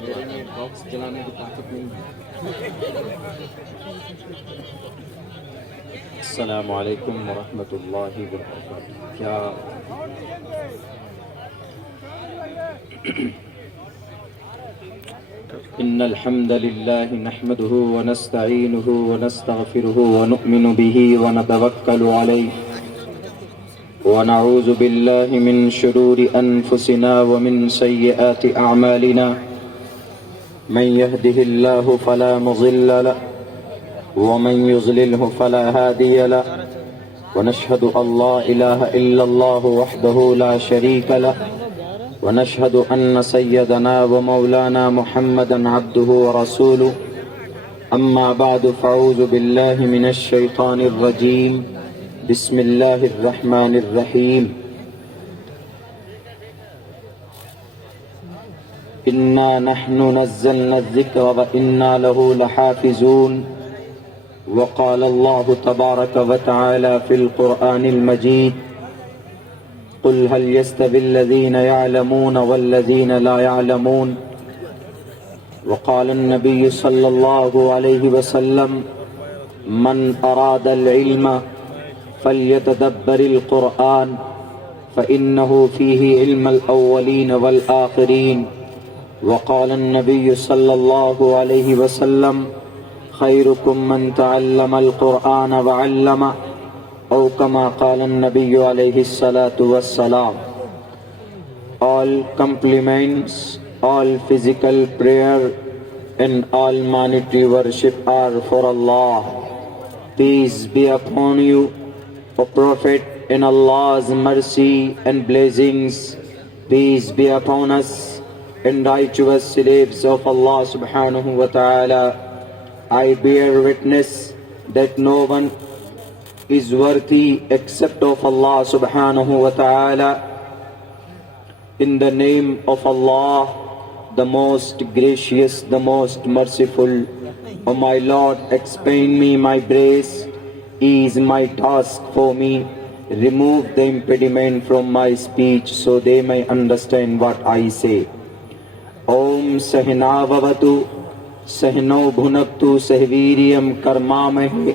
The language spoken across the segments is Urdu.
میرے میں باکس جلانے کی طاقت نہیں ہے۔ السلام علیکم ورحمۃ اللہ وبرکاتہ۔ کیا ان الحمد لله نحمده ونستعينه ونستغفره ونؤمن به ونتوكل عليه ونعوذ بالله من شرور انفسنا ومن سيئات اعمالنا من يهده الله فلا مضل له ومن يضلله فلا هادي له ونشهد ان لا اله الا الله وحده لا شريك له ونشهد أن سيدنا ومولانا محمدا عبده ورسوله أما بعد فأعوذ بالله من الشيطان الرجيم بسم الله الرحمن الرحيم إنا نحن نزلنا الذكر وإنا له لحافظون وقال الله تبارك وتعالى في القرآن المجيد قل هل يستوي الذين يعلمون والذين لا يعلمون وقال النبي صلى الله عليه وسلم من أراد العلم فليتدبر القرآن فإنه فيه علم الأولين والآخرين وقال النبي صلى الله عليه وسلم خيركم من تعلم القرآن وعلمه أو كما قال النبي عليه الصلاة والسلام. All compliments, all physical prayer and all monetary worship are for Allah. Peace be upon you, O Prophet, and Allah's mercy and blessings. Peace be upon us and righteous slaves of Allah subhanahu wa ta'ala. I bear witness that no one is worthy except of Allah subhanahu wa ta'ala. In the name of Allah, the most gracious, the most merciful. O my Lord, expand me my grace, ease my task for me, remove the impediment from my speech so they may understand what I say. Om Sahna Vavatu Sahno Bhunaktu Sahviriyam Karmamahe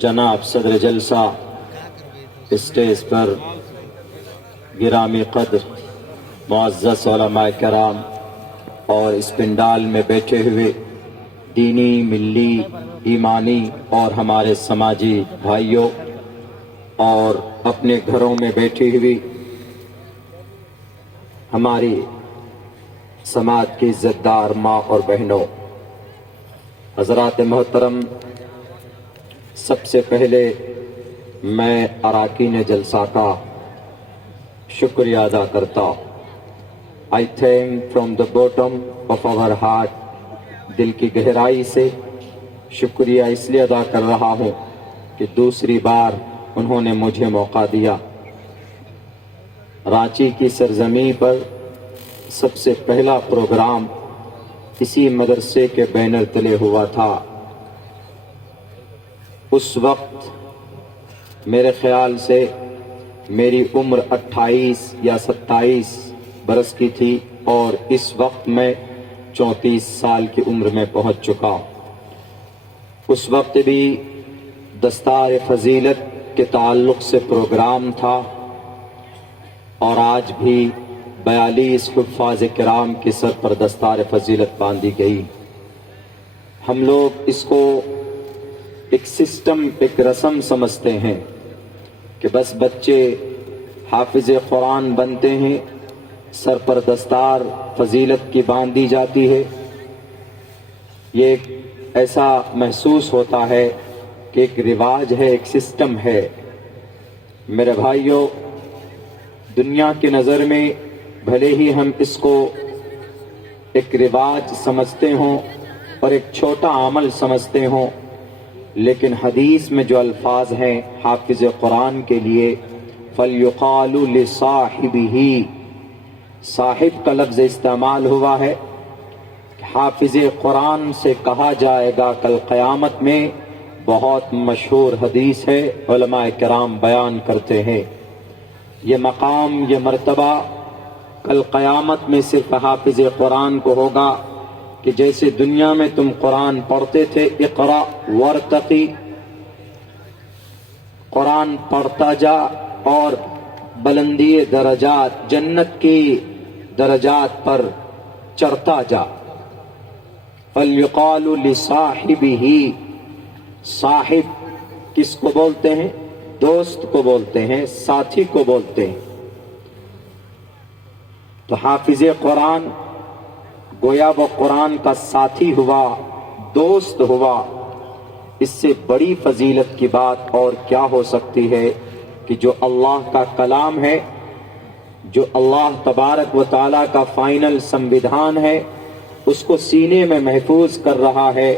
جناب صدر جلسہ اسٹیج پر گرامی قدر معزز علماء کرام اور اس پنڈال میں بیٹھے ہوئے دینی ملی ایمانی اور ہمارے سماجی بھائیوں اور اپنے گھروں میں بیٹھی ہوئی ہماری سماج کی عزت دار ماں اور بہنوں، حضرات محترم، سب سے پہلے میں اراکین جلسہ کا شکریہ ادا کرتا ہوں۔ I thank from the bottom of our heart، دل کی گہرائی سے شکریہ اس لیے ادا کر رہا ہوں کہ دوسری بار انہوں نے مجھے موقع دیا۔ رانچی کی سرزمین پر سب سے پہلا پروگرام اسی مدرسے کے بینر تلے ہوا تھا۔ اس وقت میرے خیال سے میری عمر 28 یا 27 برس کی تھی اور اس وقت میں 34 سال کی عمر میں پہنچ چکا۔ اس وقت بھی دستار فضیلت کے تعلق سے پروگرام تھا اور آج بھی 42 حفاظ کرام کے سر پر دستار فضیلت باندھی گئی۔ ہم لوگ اس کو ایک سسٹم، ایک رسم سمجھتے ہیں کہ بس بچے حافظ قرآن بنتے ہیں، سر پر دستار فضیلت کی باندھی جاتی ہے۔ یہ ایسا محسوس ہوتا ہے کہ ایک رواج ہے، ایک سسٹم ہے۔ میرے بھائیوں، دنیا کی نظر میں بھلے ہی ہم اس کو ایک رواج سمجھتے ہوں اور ایک چھوٹا عمل سمجھتے ہوں، لیکن حدیث میں جو الفاظ ہیں حافظ قرآن کے لیے، فَلْيُقَالُ لِصَاحِبِهِ، صاحب کا لفظ استعمال ہوا ہے۔ حافظ قرآن سے کہا جائے گا کل قیامت میں، بہت مشہور حدیث ہے، علماء کرام بیان کرتے ہیں۔ یہ مقام، یہ مرتبہ کل قیامت میں صرف حافظ قرآن کو ہوگا کہ جیسے دنیا میں تم قرآن پڑھتے تھے، اقرا ورتقی، قرآن پڑھتا جا اور بلندی درجات، جنت کی درجات پر چڑھتا جا۔ فَلْيُقَالُ لِصَاحِبِهِ، صاحب کس کو بولتے ہیں؟ دوست کو بولتے ہیں، ساتھی کو بولتے ہیں۔ تو حافظ قرآن گویا وہ قرآن کا ساتھی ہوا، دوست ہوا۔ اس سے بڑی فضیلت کی بات اور کیا ہو سکتی ہے کہ جو اللہ کا کلام ہے، جو اللہ تبارک و تعالیٰ کا فائنل سموِدھان ہے، اس کو سینے میں محفوظ کر رہا ہے۔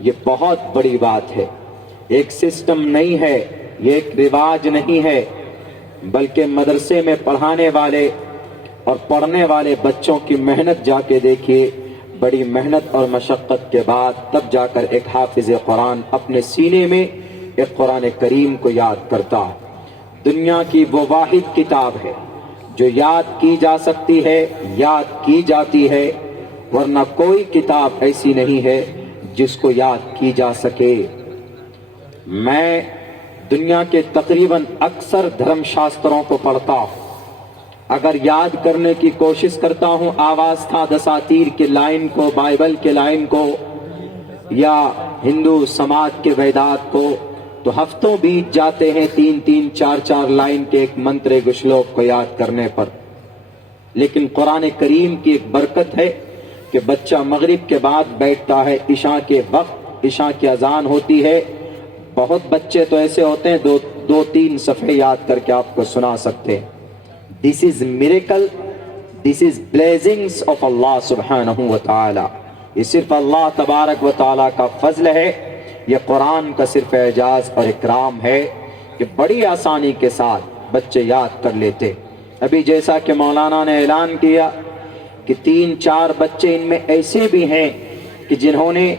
یہ بہت بڑی بات ہے، ایک سسٹم نہیں ہے، یہ ایک رواج نہیں ہے، بلکہ مدرسے میں پڑھانے والے اور پڑھنے والے بچوں کی محنت جا کے دیکھیے، بڑی محنت اور مشقت کے بعد تب جا کر ایک حافظ قرآن اپنے سینے میں ایک قرآن کریم کو یاد کرتا ہے۔ دنیا کی وہ واحد کتاب ہے جو یاد کی جا سکتی ہے، یاد کی جاتی ہے، ورنہ کوئی کتاب ایسی نہیں ہے جس کو یاد کی جا سکے۔ میں دنیا کے تقریباً اکثر دھرم شاستروں کو پڑھتا ہوں، اگر یاد کرنے کی کوشش کرتا ہوں آواستھا دساتیر کے لائن کو، بائبل کے لائن کو، یا ہندو سماج کے ویدات کو، تو ہفتوں بیت جاتے ہیں 3-3 4-4 لائن کے ایک منتر گشلوک کو یاد کرنے پر۔ لیکن قرآن کریم کی ایک برکت ہے کہ بچہ مغرب کے بعد بیٹھتا ہے، عشاء کے وقت، عشاء کی اذان ہوتی ہے، بہت بچے تو ایسے ہوتے ہیں 2-3 صفحے یاد کر کے آپ کو سنا سکتے ہیں۔ This is miracle, this is blessings of Allah subhanahu wa ta'ala۔ یہ صرف اللہ تبارک و تعالیٰ کا فضل ہے، یہ قرآن کا صرف اعجاز اور اکرام ہے کہ بڑی آسانی کے ساتھ بچے یاد کر لیتے۔ ابھی جیسا کہ مولانا نے اعلان کیا کہ 3-4 بچے ان میں ایسے بھی ہیں کہ جنہوں نے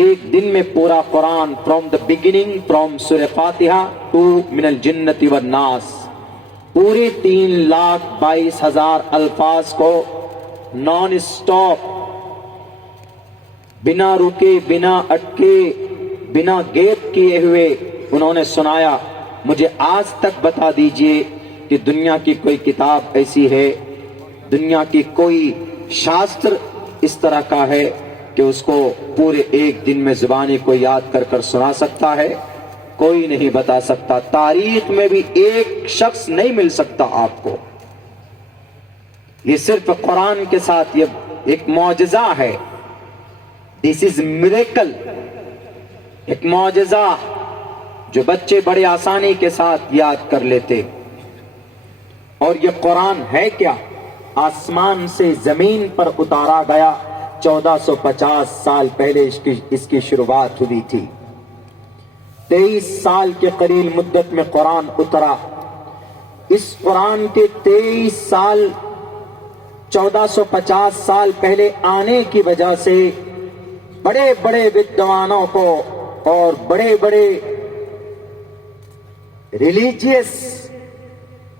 ایک دن میں پورا قرآن فرام دا بگننگ، فرام سورہ فاتحہ ٹو من الجنت والناس، پورے 3,22,000 الفاظ کو نان اسٹاپ، بنا رکے، بنا اٹکے، بنا گیپ کیے ہوئے انہوں نے سنایا۔ مجھے آج تک بتا دیجئے کہ دنیا کی کوئی کتاب ایسی ہے، دنیا کی کوئی شاستر اس طرح کا ہے کہ اس کو پورے ایک دن میں زبانی کو یاد کر کر سنا سکتا ہے؟ کوئی نہیں بتا سکتا، تاریخ میں بھی ایک شخص نہیں مل سکتا آپ کو۔ یہ صرف قرآن کے ساتھ یہ ایک معجزہ ہے، دس از میریکل، ایک معجزہ جو بچے بڑے آسانی کے ساتھ یاد کر لیتے۔ اور یہ قرآن ہے کیا؟ آسمان سے زمین پر اتارا گیا، 1450 سال پہلے اس کی شروعات ہوئی تھی۔ 23 سال کے قریب مدت میں قرآن اترا۔ اس قرآن کے 23 سال 1450 سال پہلے آنے کی وجہ سے بڑے بڑے ودوانوں کو اور بڑے بڑے ریلیجیس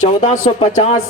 1450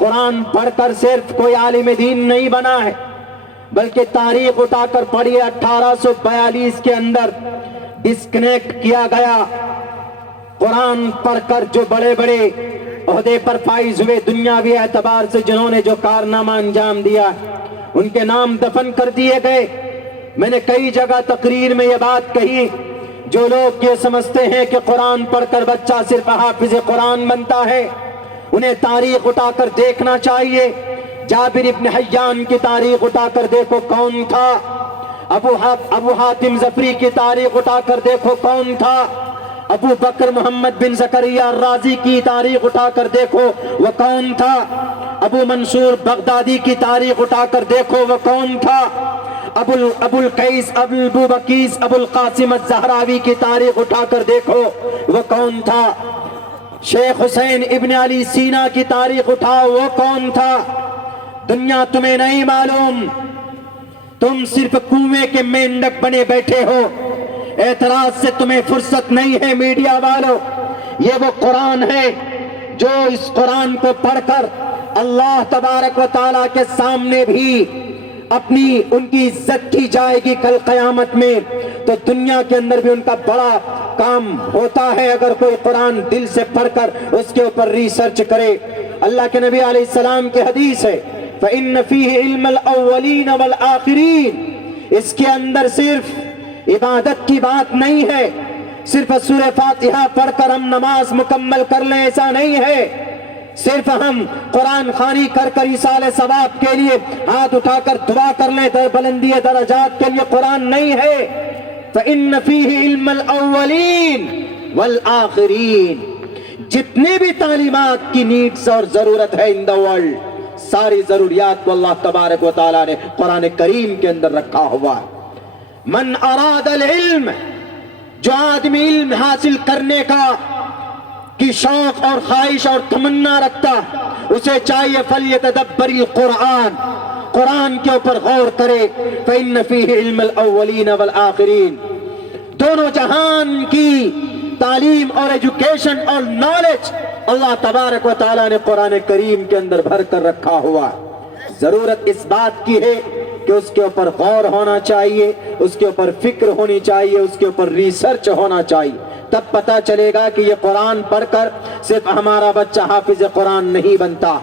قرآن پڑھ کر صرف کوئی عالم دین نہیں بنا ہے، بلکہ تاریخ اٹھا کر پڑھیے 1842 کے اندر ڈسکنیکٹ کیا گیا۔ قرآن پڑھ کر جو بڑے بڑے عہدے پر فائز ہوئے دنیاوی اعتبار سے، جنہوں نے جو کارنامہ انجام دیا، ان کے نام دفن کر دیے گئے۔ میں نے کئی جگہ تقریر میں یہ بات کہی، جو لوگ یہ سمجھتے ہیں کہ قرآن پڑھ کر بچہ صرف حافظ قرآن بنتا ہے، انہیں تاریخ اٹھا کر دیکھنا چاہیے۔ جابر ابن حیان کی تاریخ اٹھا کر دیکھو کون تھا، ابو حاتم ظفری کی تاریخ اٹھا کر دیکھو کون تھا، ابو بکر محمد بن زکریا الرازی کی تاریخ اٹھا کر دیکھو وہ کون تھا، ابو منصور بغدادی کی تاریخ اٹھا کر دیکھو وہ کون تھا، ابو بکیس ابو القاسم الزہراوی کی تاریخ اٹھا کر دیکھو وہ کون تھا، شیخ حسین ابن علی سینا کی تاریخ اٹھاؤ وہ کون تھا۔ دنیا تمہیں نہیں معلوم، تم صرف کنویں کے مینڈک بنے بیٹھے ہو، اعتراض سے تمہیں فرصت نہیں ہے میڈیا والو۔ یہ وہ قرآن ہے جو اس قرآن کو پڑھ کر اللہ تبارک و تعالیٰ کے سامنے بھی اپنی ان کی عزت کی جائے گی کل قیامت میں، تو دنیا کے اندر بھی ان کا بڑا کام ہوتا ہے اگر کوئی قرآن دل سے پڑھ کر اس کے اوپر ریسرچ کرے۔ اللہ کے نبی علیہ السلام کی حدیث ہے فَإِنَّ فِيهِ عِلْمَ الْأَوَّلِينَ وَالْآخِرِينَ، اس کے اندر صرف عبادت کی بات نہیں ہے، صرف سورہ فاتحہ پڑھ کر ہم نماز مکمل کر لیں ایسا نہیں ہے، صرف ہم قرآن خوانی کر کر ایصال ثواب کے لیے ہاتھ اٹھا کر دعا کر لیں بلندی درجات کے لیے قرآن نہیں ہے۔ فَإِنَّ فِيهِ عِلْمَ الْأَوَّلِينَ وَالْآخِرِينَ، جتنے بھی تعلیمات کی نیڈز اور ضرورت ہے ان دا ورلڈ، ساری ضروریات کو اللہ تبارک و تعالیٰ نے قرآن کریم کے اندر رکھا ہوا ہے۔ من اراد العلم، جو آدمی علم حاصل کرنے کی شوق اور خواہش اور تمنا رکھتا، اسے چاہیے فلیتدبر القرآن، قرآن کے اوپر غور کرے۔ فإن فیہ علم الاولین والآخرین، دونوں جہان کی تعلیم اور ایجوکیشن اور نالج اللہ تبارک و تعالیٰ نے قرآن کریم کے اندر بھر کر رکھا ہوا ہے۔ ضرورت اس بات کی ہے کہ اس کے اوپر غور ہونا چاہیے، اس کے اوپر فکر ہونی چاہیے، اس کے اوپر ریسرچ ہونا چاہیے، تب پتہ چلے گا کہ یہ قرآن پڑھ کر صرف ہمارا بچہ حافظ قرآن نہیں بنتا۔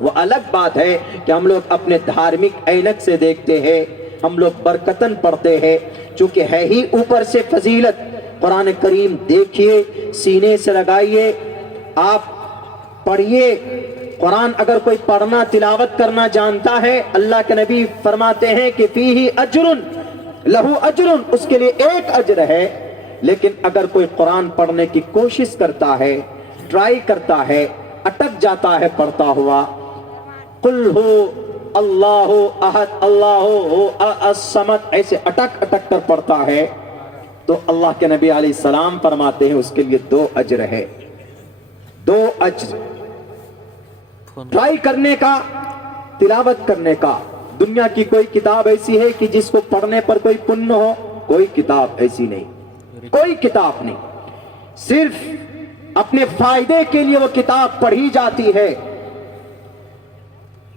وہ الگ بات ہے کہ ہم لوگ اپنے دھارمک اینک سے دیکھتے ہیں، ہم لوگ برکتاً پڑھتے ہیں، چونکہ ہے ہی اوپر سے فضیلت۔ قرآن کریم دیکھیے، سینے سے لگائیے، آپ پڑھیے۔ قرآن اگر کوئی پڑھنا تلاوت کرنا جانتا ہے، اللہ کے نبی فرماتے ہیں کہ فیہ اجر لہو اجر، اس کے لیے ایک اجر ہے۔ لیکن اگر کوئی قرآن پڑھنے کی کوشش کرتا ہے، ٹرائی کرتا ہے، اٹک جاتا ہے پڑھتا ہوا، قل ہو اللہ احد اللہ الصمد، ایسے اٹک اٹک کر پڑھتا ہے، تو اللہ کے نبی علیہ السلام فرماتے ہیں اس کے لیے 2 اجر ہے، 2 اجر۔ ٹرائی کرنے کا، تلاوت کرنے کا۔ دنیا کی کوئی کتاب ایسی ہے کہ جس کو پڑھنے پر کوئی پن ہو؟ کوئی کتاب ایسی نہیں، کوئی کتاب نہیں۔ صرف اپنے فائدے کے لیے وہ کتاب پڑھی جاتی ہے،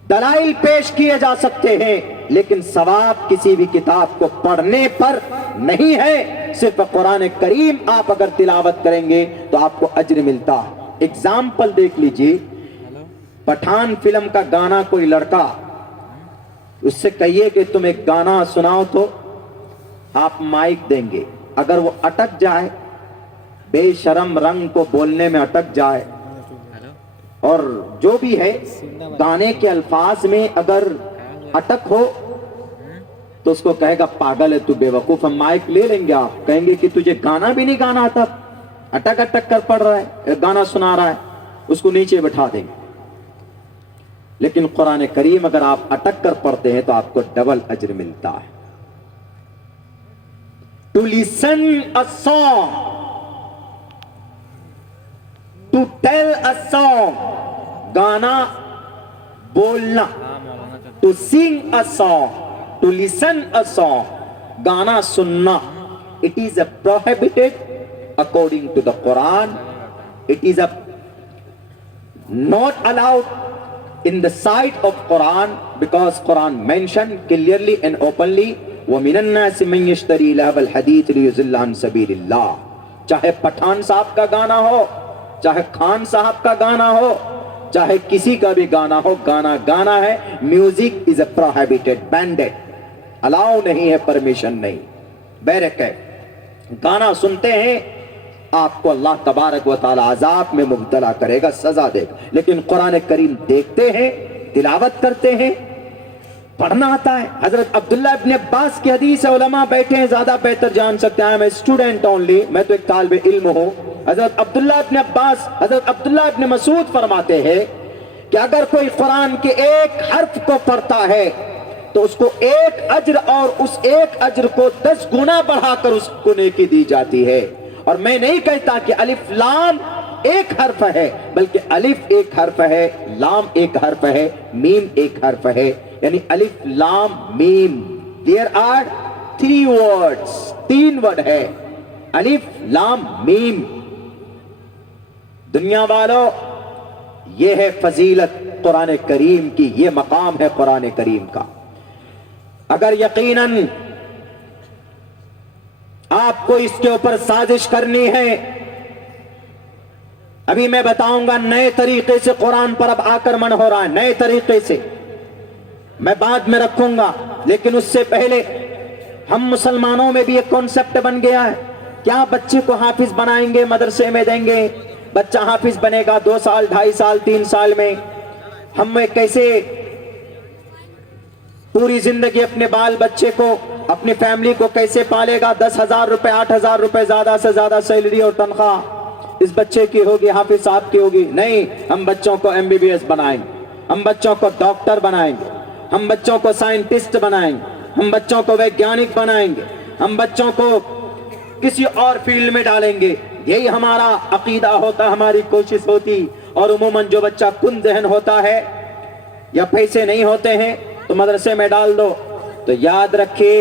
دلائل پیش کیے جا سکتے ہیں، لیکن ثواب کسی بھی کتاب کو پڑھنے پر نہیں ہے۔ صرف قرآن کریم آپ اگر تلاوت کریں گے تو آپ کو اجر ملتا۔ اگزامپل دیکھ لیجیے، پٹھان فلم کا گانا کوئی لڑکا، اس سے کہیے کہ تم ایک گانا سناؤ تو آپ مائک دیں گے، اگر وہ اٹک جائے، بے شرم رنگ کو بولنے میں اٹک جائے، اور جو بھی ہے گانے کے الفاظ میں اگر اٹک ہو تو اس کو کہے گا پاگل ہے تو، بے وقوف۔ ہم مائک لے لیں گے، آپ کہیں گے کہ تجھے گانا بھی نہیں گانا آتا، اٹک اٹک کر پڑھ رہا ہے، گانا سنا رہا ہے، اس کو نیچے بٹھا دیں گے۔ لیکن قرآن کریم اگر آپ اٹک کر پڑھتے ہیں تو آپ کو ڈبل اجر ملتا ہے۔ To listen a song, to tell a song, گانا بولنا، to sing a song, to listen a song, گانا سننا، it is a prohibited according to the Quran, it is a not allowed in the sight of Quran, because Quran mentioned clearly and openly, وَمِنَ النَّاسِ مَن يَشْتَرِي لَهْوَ الْحَدِيثِ لِيُضِلَّ عَن سَبِيلِ اللَّهِ. چاہے پٹھان صاحب کا گانا ہو، چاہے خان صاحب کا گانا ہو، چاہے کسی کا بھی گانا ہو، گانا گانا ہے. Music is a prohibited, banned, allow نہیں ہے، پرمیشن نہیں. بیرک ہے، گانا سنتے ہیں آپ کو اللہ تبارک و تعالی عذاب میں مبتلا کرے گا، سزا دے گا. لیکن قرآن کریم دیکھتے ہیں، تلاوت کرتے ہیں، پڑھنا آتا ہے. حضرت عبداللہ ابن عباس کی حدیث، علماء بیٹھے ہیں زیادہ بہتر جان سکتے ہیں. میں اسٹوڈنٹ اونلی، میں تو ایک طالب علم ہوں. حضرت عبداللہ ابن عباس، حضرت عبداللہ ابن مسعود فرماتے ہیں کہ اگر کوئی قرآن کے ایک حرف کو پڑھتا ہے تو اس کو ایک اجر، اور اس ایک اجر کو 10 گنا بڑھا کر اس کو نیکی دی جاتی ہے. اور میں نہیں کہتا کہ الف لام ایک حرف ہے، بلکہ الف ایک حرف ہے، لام ایک حرف ہے، میم ایک حرف ہے. یعنی الف لام میم، there are 3 words، 3 ورڈ ہے، الف لام میم. دنیا والوں، یہ ہے فضیلت قرآن کریم کی، یہ مقام ہے قرآن کریم کا. اگر یقیناً آپ کو اس کے اوپر سازش کرنی ہے، ابھی میں بتاؤں گا نئے طریقے سے قرآن پر اب آکرمن ہو رہا ہے، نئے طریقے سے میں بعد میں رکھوں گا. لیکن اس سے پہلے ہم مسلمانوں میں بھی ایک کانسیپٹ بن گیا ہے، کیا بچے کو حافظ بنائیں گے، مدرسے میں دیں گے، بچہ حافظ بنے گا 2 سال 2.5 سال 3 سال میں. ہم میں کیسے پوری زندگی اپنے بال بچے کو، اپنی فیملی کو کیسے پالے گا؟ 10,000 روپے 8,000 روپے زیادہ سے زیادہ سیلری اور تنخواہ اس بچے کی ہوگی، حافظ صاحب کی ہوگی. نہیں، ہم بچوں کو MBBS بنائیں گے، ہم بچوں کو ڈاکٹر بنائیں گے، ہم بچوں کو سائنٹسٹ بنائیں گے، ہم بچوں کو ویگیانک بنائیں گے، ہم بچوں کو کسی اور فیلڈ میں ڈالیں گے. یہی ہمارا عقیدہ ہوتا، ہماری کوشش ہوتی. اور عموماً جو بچہ کن ذہن ہوتا ہے یا پیسے نہیں ہوتے ہیں تو مدرسے میں ڈال دو. تو یاد رکھیے،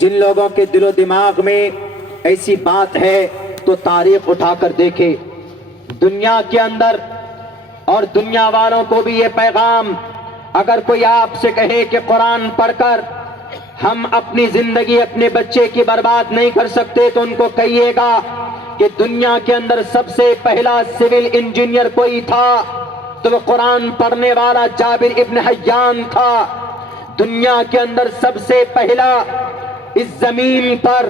جن لوگوں کے دل و دماغ میں ایسی بات ہے تو تاریخ اٹھا کر دیکھے. دنیا کے اندر اور دنیا والوں کو بھی یہ پیغام، اگر کوئی آپ سے کہے کہ قرآن پڑھ کر ہم اپنی زندگی اپنے بچے کی برباد نہیں کر سکتے، تو ان کو کہیے گا کہ دنیا کے اندر سب سے پہلا سول انجینئر کوئی تھا تو وہ قرآن پڑھنے والا جابر ابن حیان تھا. دنیا کے اندر سب سے پہلا اس زمین پر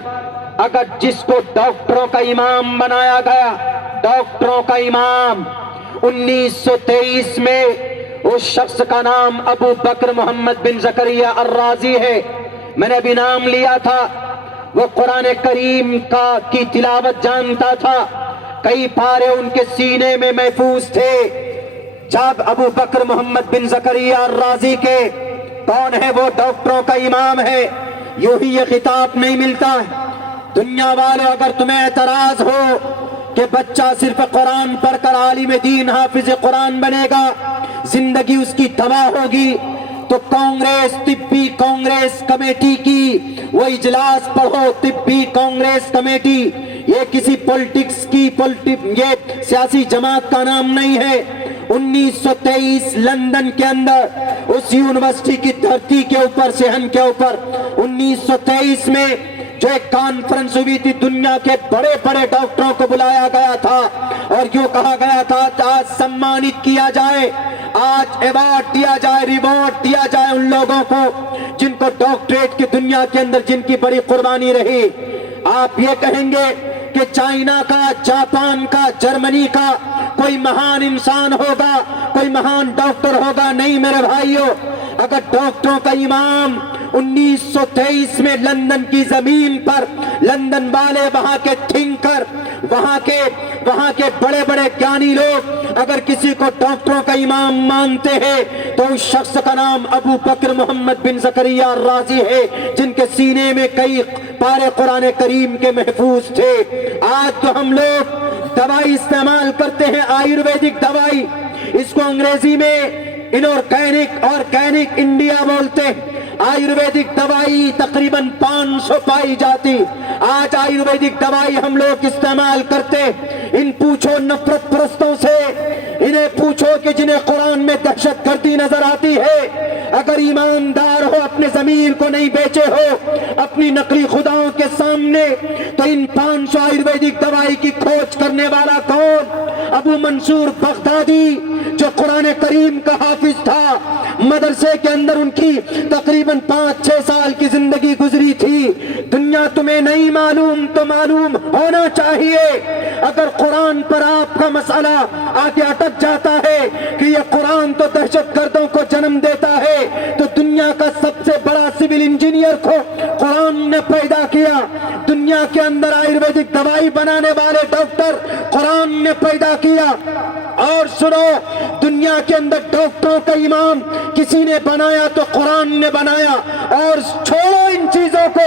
اگر جس کو ڈاکٹروں کا امام بنایا گیا، ڈاکٹروں کا امام 1923 میں، اس شخص کا نام ابو بکر محمد بن زکریا الرازی ہے. میں نے ابھی نام لیا تھا. وہ قرآن کریم کی تلاوت جانتا تھا، کئی پارے ان کے سینے میں محفوظ تھے. جب ابو بکر محمد بن زکریا الرازی کے، کون ہے وہ؟ ڈاکٹروں کا امام ہے. یوں ہی یہ خطاب نہیں ملتا ہے. دنیا والوں، اگر تمہیں اعتراض ہو کہ بچہ صرف قرآن پڑھ کر عالم دین حافظ قرآن بنے گا، زندگی اس کی تباہ ہوگی، تو کانگریس، طبی کانگریس کمیٹی کی وہ اجلاس پڑھو. طبی کانگریس کمیٹی یہ کسی پولیٹکس کی یہ سیاسی جماعت کا نام نہیں ہے. 1923 لندن کے اندر اس یونیورسٹی کی دھرتی کے اوپر، صحن کے اوپر 1923 میں جو ایک کانفرنس ہوئی تھی، دنیا کے بڑے بڑے ڈاکٹروں کو بلایا گیا تھا اور یوں کہا گیا تھا آج سمانت کیا جائے، آج ایوارڈ دیا جائے، ریوارڈ دیا جائے ان لوگوں کو جن کو ڈاکٹریٹ کی دنیا کے اندر جن کی بڑی قربانی رہی. آپ یہ کہیں گے کہ چائنا کا، جاپان کا، جرمنی کا کوئی مہان انسان ہوگا، کوئی مہان ڈاکٹر ہوگا؟ نہیں میرے بھائیوں. اگر ڈاکٹروں کا امام 1923 میں لندن کی زمین پر، لندن والے وہاں کے تھنکر، وہاں کے بڑے بڑے گیانی لوگ اگر کسی کو ڈاکٹروں کا امام مانتے ہیں تو اس شخص کا نام ابو بکر محمد بن زکریا الرازی ہے، جن کے سینے میں کئی پارے قرآن کریم کے محفوظ تھے. آج تو ہم لوگ دوائی استعمال کرتے ہیں، آیورویدک دوائی، اس کو انگریزی میں آرگینک انڈیا بولتے. آیورویدک دوائی تقریباً 500 پائی جاتی. آج آیورویدک دوائی ہم لوگ استعمال کرتے. ان پوچھو نفرت پرستوں سے انہیں پوچھو کہ جنہیں قرآن میں دہشت گردی نظر آتی ہے، اگر ایماندار ہو اپنے ضمیر کو نہیں بیچے ہو اپنی نقلی خداؤں کے سامنے، تو ان 500 آیورویدک دوائی کی کھوج کرنے والا کون؟ ابو منصور بغدادی، جو قرآن کریم کا حافظ تھا، مدرسے کے اندر ان کی تقریباً 5-6 سال کی زندگی گزری تھی۔ دنیا تمہیں نہیں معلوم تو معلوم ہونا چاہیے۔ اگر قرآن پر آپ کا مسئلہ آگے اٹک جاتا ہے کہ یہ قرآن تو دہشت گردوں کو جنم دیتا ہے، تو دنیا کا سب سے بڑا سول انجینئر کو قرآن نے پیدا کیا، دنیا کے اندر آیورویدک دوائی بنانے والے ڈاکٹر قرآن نے پیدا کیا۔ اور سنو، دنیا کے اندر ڈاکٹروں کا امام کسی نے بنایا تو قرآن نے بنایا۔ اور چھوڑو ان چیزوں کو،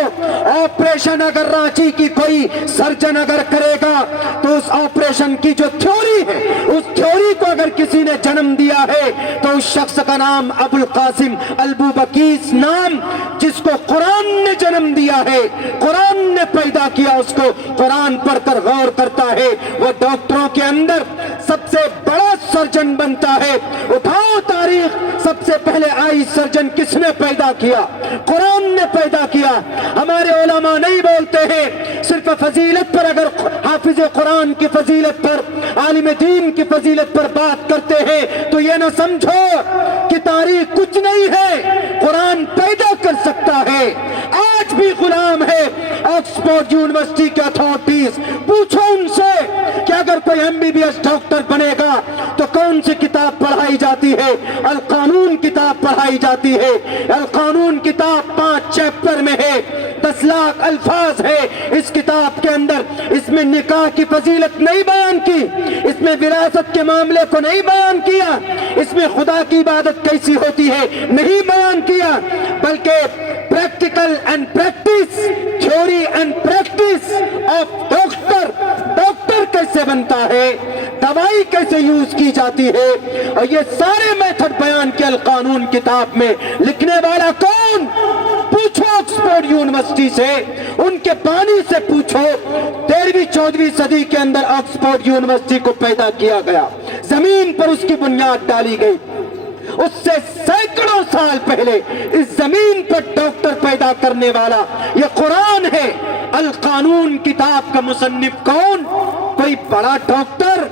آپریشن اگر رانچی کی کوئی سرجن اگر کرے گا تو اس آپریشن کی جو تھیوری ہے، اس تھیوری کو اگر کسی نے جنم دیا ہے تو اس شخص کا نام ابو القاسم البوبکیس نام، جس کو قرآن نے جنم دیا ہے، قرآن نے پیدا کیا، اس کو قرآن پڑھ کر غور کرتا ہے، وہ ڈاکٹروں کے اندر سب سے بڑا سرجن بنتا ہے۔ اٹھاؤ تاریخ، سب سے پہلے آئی سرجن کس نے پیدا کیا؟ قرآن نے پیدا کیا۔ ہمارے علماء نہیں بولتے ہیں صرف فضیلت پر، اگر حافظ قرآن کی فضیلت پر، عالم دین کی فضیلت پر بات کرتے ہیں تو یہ نہ سمجھو کہ تاریخ کچھ نہیں ہے، قرآن پیدا کر سکتا ہے۔ آج بھی غلام ہے آکسفورڈ یونیورسٹی کے اتھارٹیز، پوچھو ان سے کہ اگر کوئی MBBS ڈاکٹر بنے گا تو کون سی کتاب پڑھائی جاتی ہے؟ القانون کتاب پڑھائی جاتی ہے۔ القانون کتاب 5 چیپٹر میں ہے، 10 لاکھ الفاظ ہے اس کتاب کے اندر۔ اس میں نکاح کی فضیلت نہیں بیان کی، اس میں وراثت کے معاملے کو نہیں بیان کیا، اس میں خدا کی عبادت کیسی ہوتی ہے نہیں بیان کیا، بلکہ practical and practice, theory and practice of doctor, doctor کیسے بنتا ہے، دوائی کیسے یوز کی جاتی ہے، اور یہ سارے میتھڈ بیان کے القانون کتاب میں۔ لکھنے والا کون؟ پوچھو آکسفورڈ یونیورسٹی سے، ان کے بانی سے پوچھو۔ 13ویں-14ویں صدی کے اندر آکسفورڈ یونیورسٹی کو پیدا کیا گیا، زمین پر اس کی بنیاد ڈالی گئی۔ اس سے سینکڑوں سال پہلے اس زمین پر ڈاکٹر پیدا کرنے والا یہ قرآن ہے۔ القانون کتاب کا مصنف کون؟ کوئی بڑا ڈاکٹر،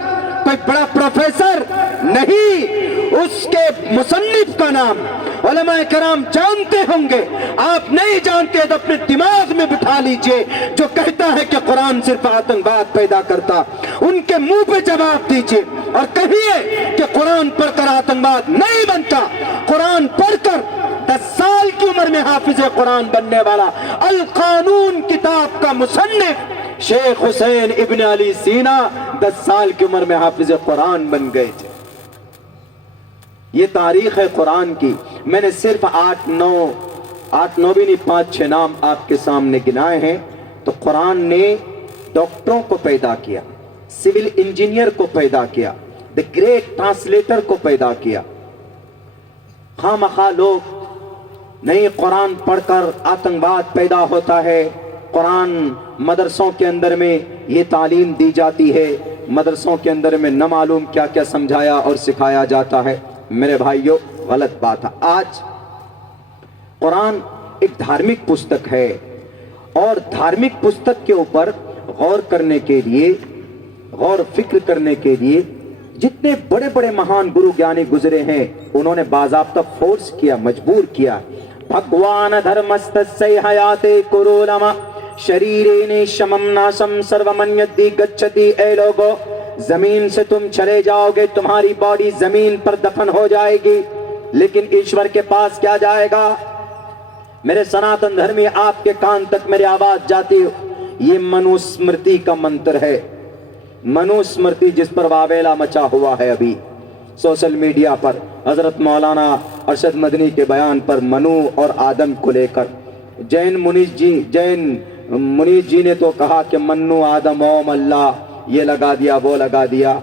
کوئی بڑا پروفیسر نہیں، اس کے مصنف کا نام علماء کرام جانتے ہوں گے۔ آپ نہیں جانتے تو اپنے دماغ میں بٹھا لیجئے، جو کہتا ہے کہ قرآن صرف آتنکواد پیدا کرتا، ان کے منہ پہ جواب دیجئے اور کہیے کہ قرآن پڑھ کر آتنکواد نہیں بنتا۔ قرآن پڑھ کر 10 سال کی عمر میں حافظ قرآن بننے والا القانون کتاب کا مصنف شیخ حسین ابن علی سینا 10 سال کی عمر میں حافظ قرآن بن گئے تھے۔ یہ تاریخ ہے قرآن کی۔ میں نے صرف 8-9 بھی نہیں 5-6 نام آپ کے سامنے گنائے ہیں۔ تو قرآن نے ڈاکٹروں کو پیدا کیا، سول انجینئر کو پیدا کیا، دی گریٹ ٹرانسلیٹر کو پیدا کیا۔ خواہ مخواہ لوگ نہیں، قرآن پڑھ کر آتنکواد پیدا ہوتا ہے، قرآن مدرسوں کے اندر میں یہ تعلیم دی جاتی ہے، مدرسوں کے اندر میں نہ معلوم کیا کیا سمجھایا اور سکھایا جاتا ہے۔ میرے بھائیوں، غلط بات ہے۔ آج قرآن ایک دھارمک پستک ہے، اور دھارمک پستک کے اوپر غور کرنے کے لیے، غور فکر کرنے کے لیے جتنے بڑے بڑے مہان گرو گیانی گزرے ہیں، انہوں نے باضابطہ فورس کیا، مجبور کیا۔ بھگوان دھرمستسیہ حیاتے کرولما شریرین شمم ناشم سرومنیتی گچھتی۔ اے لوگو، زمین سے تم چلے جاؤ گے، تمہاری باڈی زمین پر دفن ہو جائے گی، لیکن ایشور کے پاس کیا جائے گا؟ میرے سناتن دھرمی، آپ کے کان تک میری آواز جاتی ہو، یہ منو اسمرتی کا منتر ہے۔ منو اسمرتی، جس پر واویلا مچا ہوا ہے ابھی سوشل میڈیا پر، حضرت مولانا ارشد مدنی کے بیان پر منو اور آدم کو لے کر جین منیش جی نے تو کہا کہ منو آدم اوم اللہ، یہ لگا دیا وہ لگا دیا۔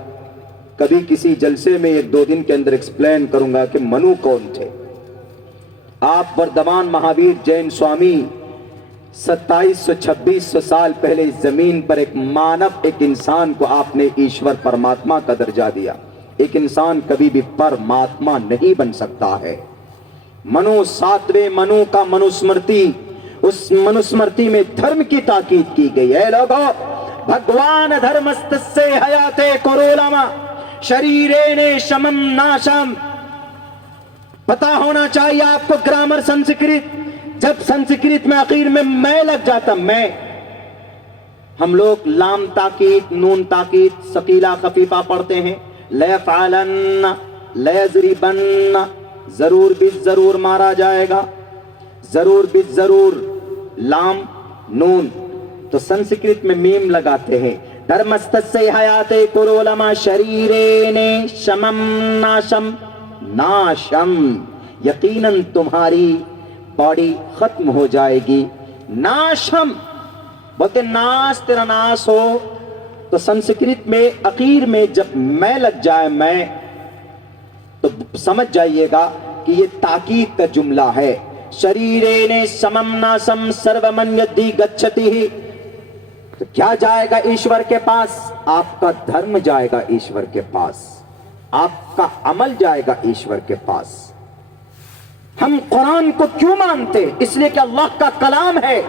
کبھی کسی جلسے میں 1-2 دن کے اندر ایکسپلین کروں گا کہ منو کون تھے۔ آپ وردمان مہاویر جین سوامی 2700-2600 سال پہلے اس زمین پر ایک مانو، ایک انسان کو آپ نے ایشور پرماتما کا درجہ دیا۔ ایک انسان کبھی بھی پرماتما نہیں بن سکتا ہے۔ منو 7ویں منو کا منوسمرتی، اس منوسمرتی میں دھرم کی تاکید کی گئی ہے۔ لوگوں، بھگوان دھرمستسے حیاتے کرولما شریرینے شمم ناشم۔ پتا ہونا چاہیے آپ کو گرامر سنسکرت، جب سنسکرت میں آخر میں لگ جاتا، میں، ہم لوگ لام تاکید، نون تاکید، ثقیلہ خفیفہ پڑھتے ہیں، لیفعلن، لیضربن، ضرور بالضرور مارا جائے گا، ضرور بالضرور، لام نون، تو سنسکرت میں میم لگاتے ہیں۔ دھرمستسے حیاتے کرولما شریرینے شمم ناشم، ناشم، یقیناً تمہاری باڈی ختم ہو جائے گی۔ ناشم بولتے ناش، تیرا ناش ہو، تو سنسکرت میں اخیر میں جب میں لگ جائے، میں، تو سمجھ جائیے گا کہ یہ تاکید کا جملہ ہے۔ شریرینے سمم ناسم سرومن یدھی گچھتی ہی، تو کیا جائے گا ایشور کے پاس؟ آپ کا دھرم جائے گا ایشور کے پاس، آپ کا عمل جائے گا ایشور کے پاس۔ ہم قرآن کو کیوں مانتے؟ اس لیے کہ اللہ کا کلام ہے۔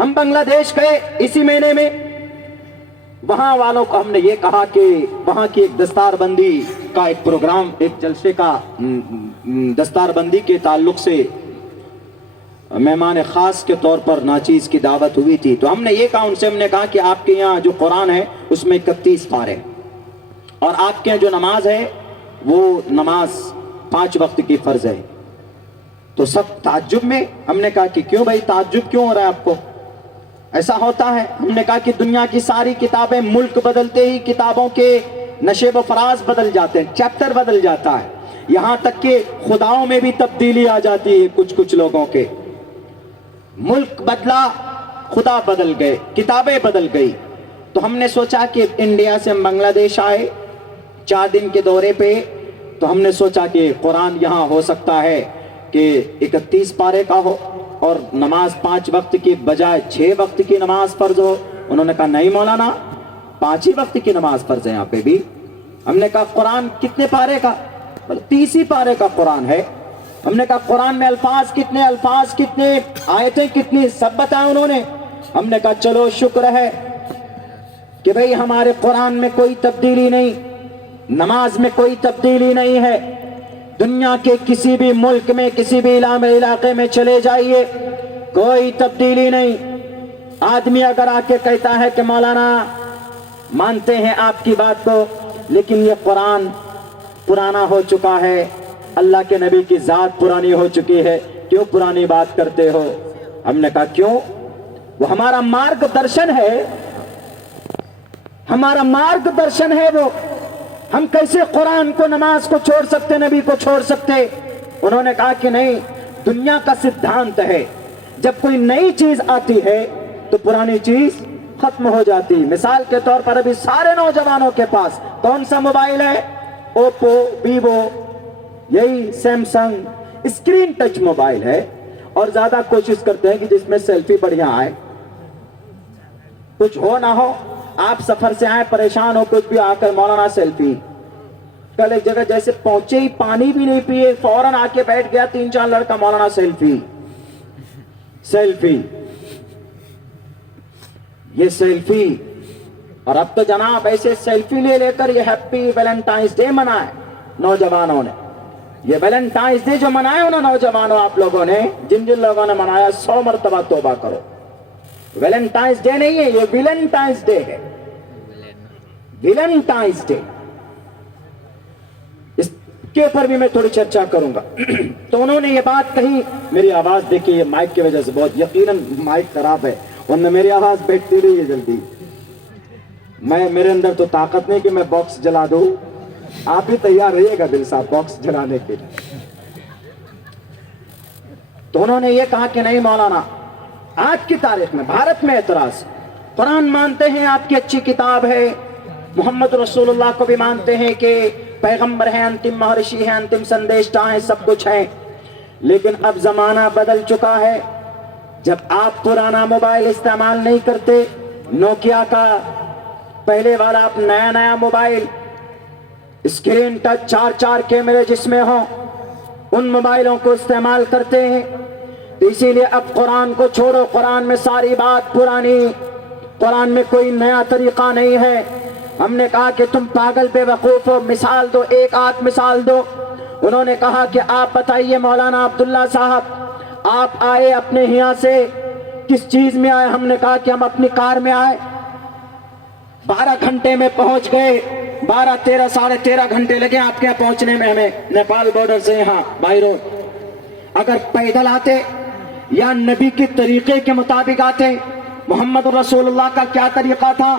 ہم بنگلہ دیش گئے اسی مہینے میں، وہاں والوں کو ہم نے یہ کہا کہ وہاں کی ایک دستار بندی کا ایک پروگرام، ایک جلسے کا دستار بندی کے تعلق سے مہمان خاص کے طور پر ناچیز کی دعوت ہوئی تھی، تو ہم نے یہ کہا ان سے، ہم نے کہا کہ آپ کے یہاں جو قرآن ہے اس میں 31 پارے، اور آپ کے یہاں جو نماز ہے وہ نماز 5 وقت کی فرض ہے۔ تو سب تعجب میں، ہم نے کہا کہ کیوں بھائی تعجب کیوں ہو رہا ہے آپ کو؟ ایسا ہوتا ہے؟ ہم نے کہا کہ دنیا کی ساری کتابیں، ملک بدلتے ہی کتابوں کے نشیب و فراز بدل جاتے ہیں، چیپٹر بدل جاتا ہے، یہاں تک کہ خداؤں میں بھی تبدیلی آ جاتی ہے کچھ لوگوں کے۔ ملک بدلا، خدا بدل گئے، کتابیں بدل گئی۔ تو ہم نے سوچا کہ انڈیا سے ہم بنگلہ دیش آئے 4 دن کے دورے پہ، تو ہم نے سوچا کہ قرآن یہاں ہو سکتا ہے کہ 31 پارے کا ہو اور نماز 5 وقت کی بجائے 6 وقت کی نماز فرض ہو۔ انہوں نے کہا نہیں مولانا، 5 ہی وقت کی نماز فرض ہے یہاں پہ بھی۔ ہم نے کہا قرآن کتنے پارے کا؟ 30 ہی پارے کا قرآن ہے۔ ہم نے کہا قرآن میں الفاظ کتنے، آیتیں کتنی، سب بتائیں انہوں نے۔ ہم نے کہا چلو شکر ہے کہ بھئی ہمارے قرآن میں کوئی تبدیلی نہیں، نماز میں کوئی تبدیلی نہیں ہے۔ دنیا کے کسی بھی ملک میں، کسی بھی علاقے میں چلے جائیے، کوئی تبدیلی نہیں۔ آدمی اگر آ کے کہتا ہے کہ مولانا مانتے ہیں آپ کی بات کو، لیکن یہ قرآن پرانا ہو چکا ہے، اللہ کے نبی کی ذات پرانی ہو چکی ہے، کیوں پرانی بات کرتے ہو؟ ہم نے کہا کیوں؟ وہ ہمارا مارگ درشن ہے، ہمارا مارگ درشن ہے وہ۔ ہم کیسے قرآن کو، نماز کو چھوڑ سکتے، نبی کو چھوڑ سکتے؟ انہوں نے کہا کہ نہیں، دنیا کا سدھانت ہے، جب کوئی نئی چیز آتی ہے تو پرانی چیز ختم ہو جاتی۔ مثال کے طور پر ابھی سارے نوجوانوں کے پاس کون سا موبائل ہے؟ اوپو، ویوو، یہی سیمسنگ، اسکرین ٹچ موبائل ہے، اور زیادہ کوشش کرتے ہیں کہ جس میں سیلفی بڑھیا آئے، کچھ ہو نہ ہو، آپ سفر سے آئے پریشان ہو، کچھ بھی آ کر مولانا سیلفی۔ کل ایک جگہ جیسے پہنچے ہی پانی بھی نہیں پیے، فوراً آ کے بیٹھ گیا 3-4 لڑکا، مولانا سیلفی سیلفی، یہ سیلفی۔ اور اب تو جناب ایسے سیلفی لے کر یہ ہیپی ویلنٹائنس ڈے منائے نوجوانوں نے۔ یہ ویلنٹائنس ڈے جو منائے نا نوجوانوں، آپ لوگوں نے، جن لوگوں نے منایا 100 مرتبہ توبہ کرو۔ ویلنٹائنس ڈے نہیں ہے، یہ ویلنٹائنس ڈے ہے، ویلنٹائنس ڈے۔ اس کے اوپر بھی میں تھوڑی چرچا کروں گا۔ تو انہوں نے یہ بات کہی، میری آواز دیکھیے، یہ مائک کی وجہ سے بہت، یقیناً مائک خراب ہے، ورنہ میری آواز بیٹھتی رہی ہے جلدی۔ میرے اندر تو طاقت نہیں کہ میں باکس جلا دوں، آپ بھی تیار رہیے گا دل صاحب باکس جلانے کے لیے۔ تو انہوں نے یہ کہا کہ نہیں مولانا، آج کی تاریخ میں بھارت میں اعتراض، قرآن مانتے ہیں آپ کی اچھی کتاب ہے، محمد رسول اللہ کو بھی مانتے ہیں کہ پیغمبر ہیں، انتم مہرشی ہیں، انتم سندیشٹا ہیں، سب کچھ ہیں، لیکن اب زمانہ بدل چکا ہے۔ جب آپ پرانا موبائل استعمال نہیں کرتے، نوکیا کا پہلے والا، آپ نیا موبائل اسکرین ٹچ 4 کیمرے جس میں ہوں ان موبائلوں کو استعمال کرتے ہیں. تو اسی لیے اب قرآن کو چھوڑو، قرآن میں ساری بات پرانی، قرآن میں کوئی نیا طریقہ نہیں ہے. ہم نے کہا کہ تم پاگل بے وقوف ہو، مثال دو، ایک آدھ مثال دو. انہوں نے کہا کہ آپ بتائیے مولانا عبداللہ صاحب، آپ آئے اپنے یہاں سے کس چیز میں آئے؟ ہم نے کہا کہ ہم اپنی کار میں آئے، 12 گھنٹے میں پہنچ گئے، 12 13 ساڑھے 13 گھنٹے لگے آپ کے یہاں پہنچنے میں ہمیں، نیپال بارڈر سے یہاں بائی روڈ. اگر پیدل آتے یا نبی کے طریقے کے مطابق آتے، محمد رسول اللہ کا کیا طریقہ تھا؟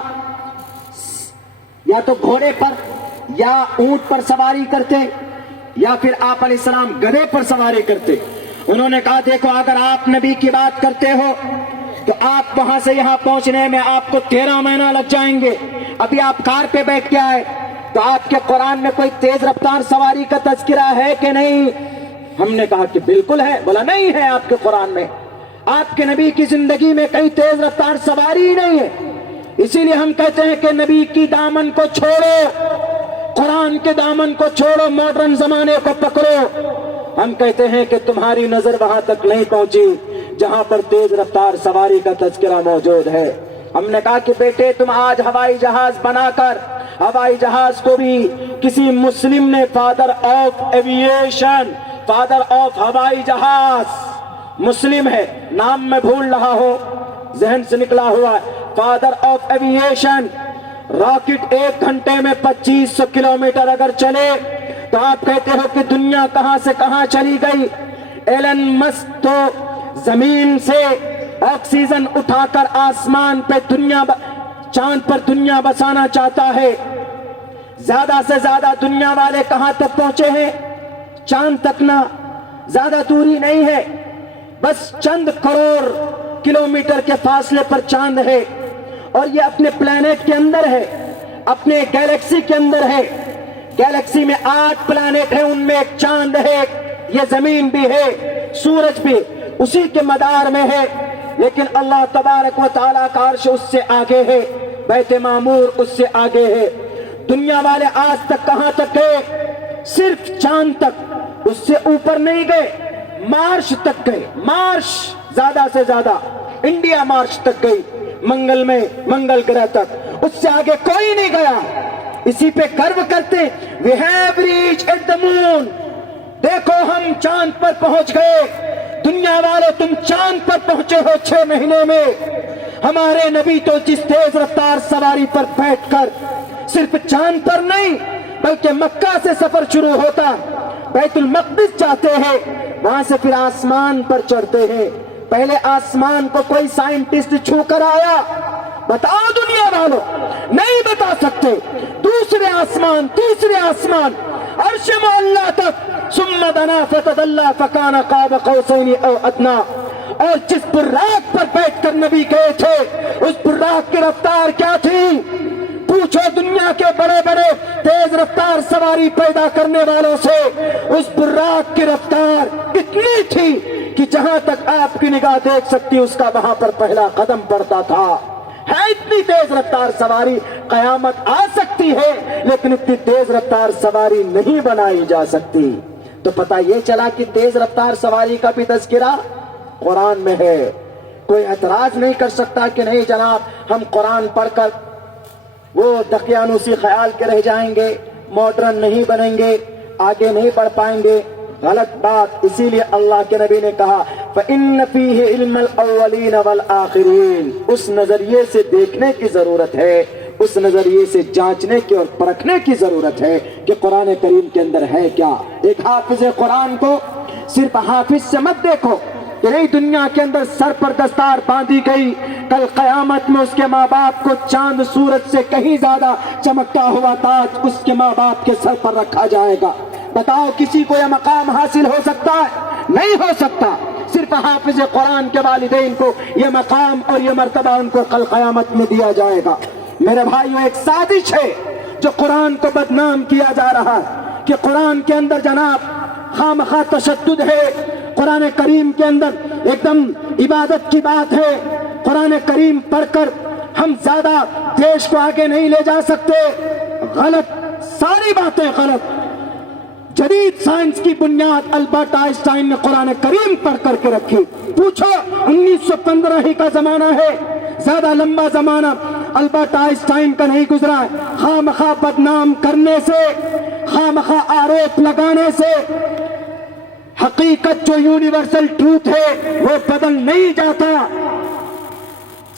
یا تو گھوڑے پر یا اونٹ پر سواری کرتے، یا پھر آپ علیہ السلام گدھے پر سواری کرتے. انہوں نے کہا دیکھو اگر آپ نبی کی بات کرتے ہو تو آپ وہاں سے یہاں پہنچنے میں آپ کو 13 مہینہ لگ جائیں گے. ابھی آپ کار پہ بیٹھ کے آئے تو آپ کے قرآن میں کوئی تیز رفتار سواری کا تذکرہ ہے کہ نہیں؟ ہم نے کہا کہ بالکل ہے. بولا نہیں ہے آپ کے قرآن میں، آپ کے نبی کی زندگی میں کئی تیز رفتار سواری ہی نہیں ہے. اسی لیے ہم کہتے ہیں کہ نبی کی دامن کو چھوڑو، قرآن کے دامن کو چھوڑو، ماڈرن زمانے کو پکڑو. ہم کہتے ہیں کہ تمہاری نظر وہاں تک نہیں پہنچی جہاں پر تیز رفتار سواری کا تذکرہ موجود ہے. ہم نے کہا کہ بیٹے تم آج ہوائی جہاز بنا کر، ہوائی جہاز کو بھی کسی مسلم نے father of aviation, father of ہوائی جہاز مسلم ہے، نام میں بھول رہا ہو، ذہن سے نکلا ہوا ہے، فادر آف ایویشن. راکٹ 1 گھنٹے میں 2500 کلومیٹر اگر چلے تو آپ کہتے ہو کہ دنیا کہاں سے کہاں چلی گئی. ایلن مسک تو زمین سے آکسیجن اٹھا کر آسمان پہ چاند پر دنیا بسانا چاہتا ہے. زیادہ سے زیادہ دنیا والے کہاں تک پہنچے ہیں؟ چاند تک. نہ زیادہ دوری نہیں ہے، بس چند کروڑ کلومیٹر کے فاصلے پر چاند ہے، اور یہ اپنے پلانٹ کے اندر ہے، اپنے گیلیکسی کے اندر ہے. گیلیکسی میں 8 پلانٹ ہیں، ان میں ایک چاند ہے، یہ زمین بھی ہے، سورج بھی اسی کے مدار میں ہے. لیکن اللہ تبارک و تعالیٰ کا عرش اس سے آگے ہے، بیت معمور اس سے آگے ہے. دنیا والے آج تک کہاں تک گئے؟ صرف چاند تک، اس سے اوپر نہیں گئے. مارش تک گئے، مارش زیادہ سے زیادہ، انڈیا مارش تک گئی، منگل میں منگل گرہ تک، اس سے آگے کوئی نہیں گیا. اسی پہ گرو کرتے we have reached at the moon. دیکھو ہم چاند پر پہنچ گئے. دنیا والے تم چاند پر پہنچے ہو 6 مہینے میں. ہمارے نبی تو جس تیز رفتار سواری پر بیٹھ کر صرف چاند پر نہیں بلکہ مکہ سے سفر شروع ہوتا، بیت المقدس جاتے ہیں، وہاں سے پھر آسمان پر چڑھتے ہیں. پہلے آسمان کو کوئی سائنٹسٹ چھو کر آیا؟ بتاؤ دنیا والوں، نہیں بتا سکتے. دوسرے آسمان، تیسرے آسمان، عرش معلیٰ تک، ثم دنا فتدلی فکان قاب قوسین او ادنی. اور جس براق پر بیٹھ کر نبی گئے تھے اس براق کی رفتار کیا تھی؟ پوچھو دنیا کے بڑے بڑے تیز رفتار سواری پیدا کرنے والوں سے، اس براق کی رفتار اتنی تھی کہ جہاں تک آپ کی نگاہ دیکھ سکتی اس کا وہاں پر پہلا قدم پڑتا تھا. ہے اتنی تیز رفتار سواری، قیامت آ سکتی ہے لیکن اتنی تیز رفتار سواری نہیں بنائی جا سکتی. تو پتہ یہ چلا کہ تیز رفتار سواری کا بھی تذکرہ قرآن میں ہے. کوئی اعتراض نہیں کر سکتا کہ نہیں جناب ہم قرآن پڑھ کر وہ دقیانوسی خیال کے رہ جائیں گے، ماڈرن نہیں بنیں گے، آگے نہیں بڑھ پائیں گے. غلط بات. اسی لیے اللہ کے نبی نے کہا فَإِنَّ فِيهِ عِلْمَ الْأَوَّلِينَ وَالْآخِرِينَ. اس نظریے سے دیکھنے کی ضرورت ہے، اس نظریے سے جانچنے کی اور پرکھنے کی ضرورت ہے کہ قرآن کریم کے اندر ہے کیا. ایک حافظ قرآن کو صرف حافظ سے مت دیکھو کہ نہیں دنیا کے اندر سر پر دستار باندھی گئی، کل قیامت میں اس کے ماں باپ کو چاند سورج سے کہیں زیادہ چمکتا ہوا تاج اس کے ماں باپ کے سر پر رکھا جائے گا. بتاؤ کسی کو یہ مقام حاصل ہو سکتا ہے؟ نہیں ہو سکتا. صرف حافظ قرآن کے والدین کو یہ مقام اور یہ مرتبہ ان کو کل قیامت میں دیا جائے گا. میرے بھائیو، ایک سازش ہے جو قرآن کو بدنام کیا جا رہا ہے کہ قرآن کے اندر جناب خامخواہ تشدد ہے، قرآن کریم کے اندر ایک دم عبادت کی بات ہے، قرآن کریم پڑھ کر ہم زیادہ دیش کو آگے نہیں لے جا سکتے. غلط. سارے ساری باتیں غلط. جدید سائنس کی بنیاد البرٹ آئنسٹائن اسٹائن نے قرآن کریم پر کر کے رکھی. پوچھو 1915 ہی کا زمانہ ہے, زیادہ لمبا زمانہ البرٹ آئنسٹائن اسٹائن کا نہیں گزرا. خواہ مخواہ بدنام کرنے سے, خواہ مخواہ آروپ لگانے سے حقیقت جو یونیورسل ٹروتھ ہے وہ بدل نہیں جاتا.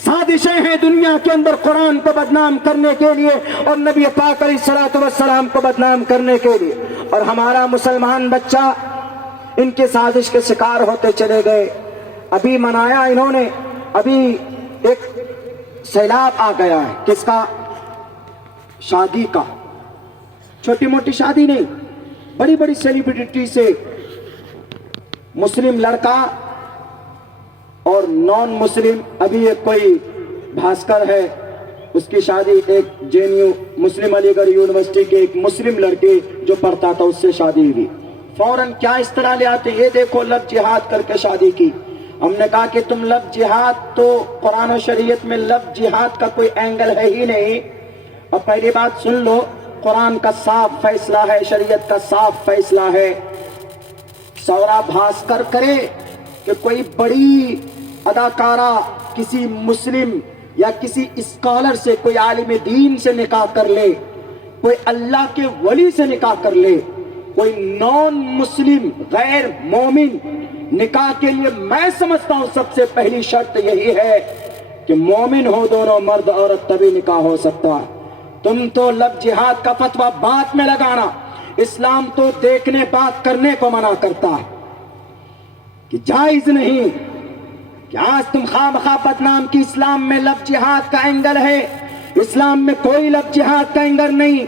سازشیں ہیں دنیا کے اندر قرآن کو بدنام کرنے کے لیے اور نبی پاک علیہ الصلوۃ والسلام کو بدنام کرنے کے لیے, اور ہمارا مسلمان بچہ ان کے سازش کے شکار ہوتے چلے گئے. ابھی منایا انہوں نے, ابھی ایک سیلاب آ گیا ہے. کس کا؟ شادی کا. چھوٹی موٹی شادی نہیں, بڑی بڑی سیلیبریٹی سے مسلم لڑکا اور نان مسلم. ابھی ایک کوئی بھاسکر ہے, اس کی شادی ایک JNU مسلم علی گڑھ یونیورسٹی کے ایک مسلم لڑکے جو پڑھتا تھا اس سے شادی ہوئی. فوراً کیا اس طرح لے آتے, یہ دیکھو لفظ جہاد کر کے شادی کی. ہم نے کہا کہ تم لفظ جہاد, تو قرآن و شریعت میں لفظ جہاد کا کوئی اینگل ہے ہی نہیں. اور پہلی بات سن لو, قرآن کا صاف فیصلہ ہے, شریعت کا صاف فیصلہ ہے. سورا بھاسکر کرے کہ کوئی بڑی اداکارہ کسی مسلم یا کسی اسکالر سے, کوئی عالم دین سے نکاح کر لے, کوئی اللہ کے ولی سے نکاح کر لے, کوئی نان مسلم غیر مومن نکاح کے لیے میں سمجھتا ہوں سب سے پہلی شرط یہی ہے کہ مومن ہو دونوں, مرد عورت, تبھی نکاح ہو سکتا ہے. تم تو لفظ جہاد کا فتویٰ بات میں لگانا, اسلام تو دیکھنے بات کرنے کو منع کرتا ہے کہ جائز نہیں. کہ آج تم خواہ مخواہ بدنام کی اسلام میں لفظ جہاد کا اینگل ہے. اسلام میں کوئی لفظ جہاد کا اینگل نہیں.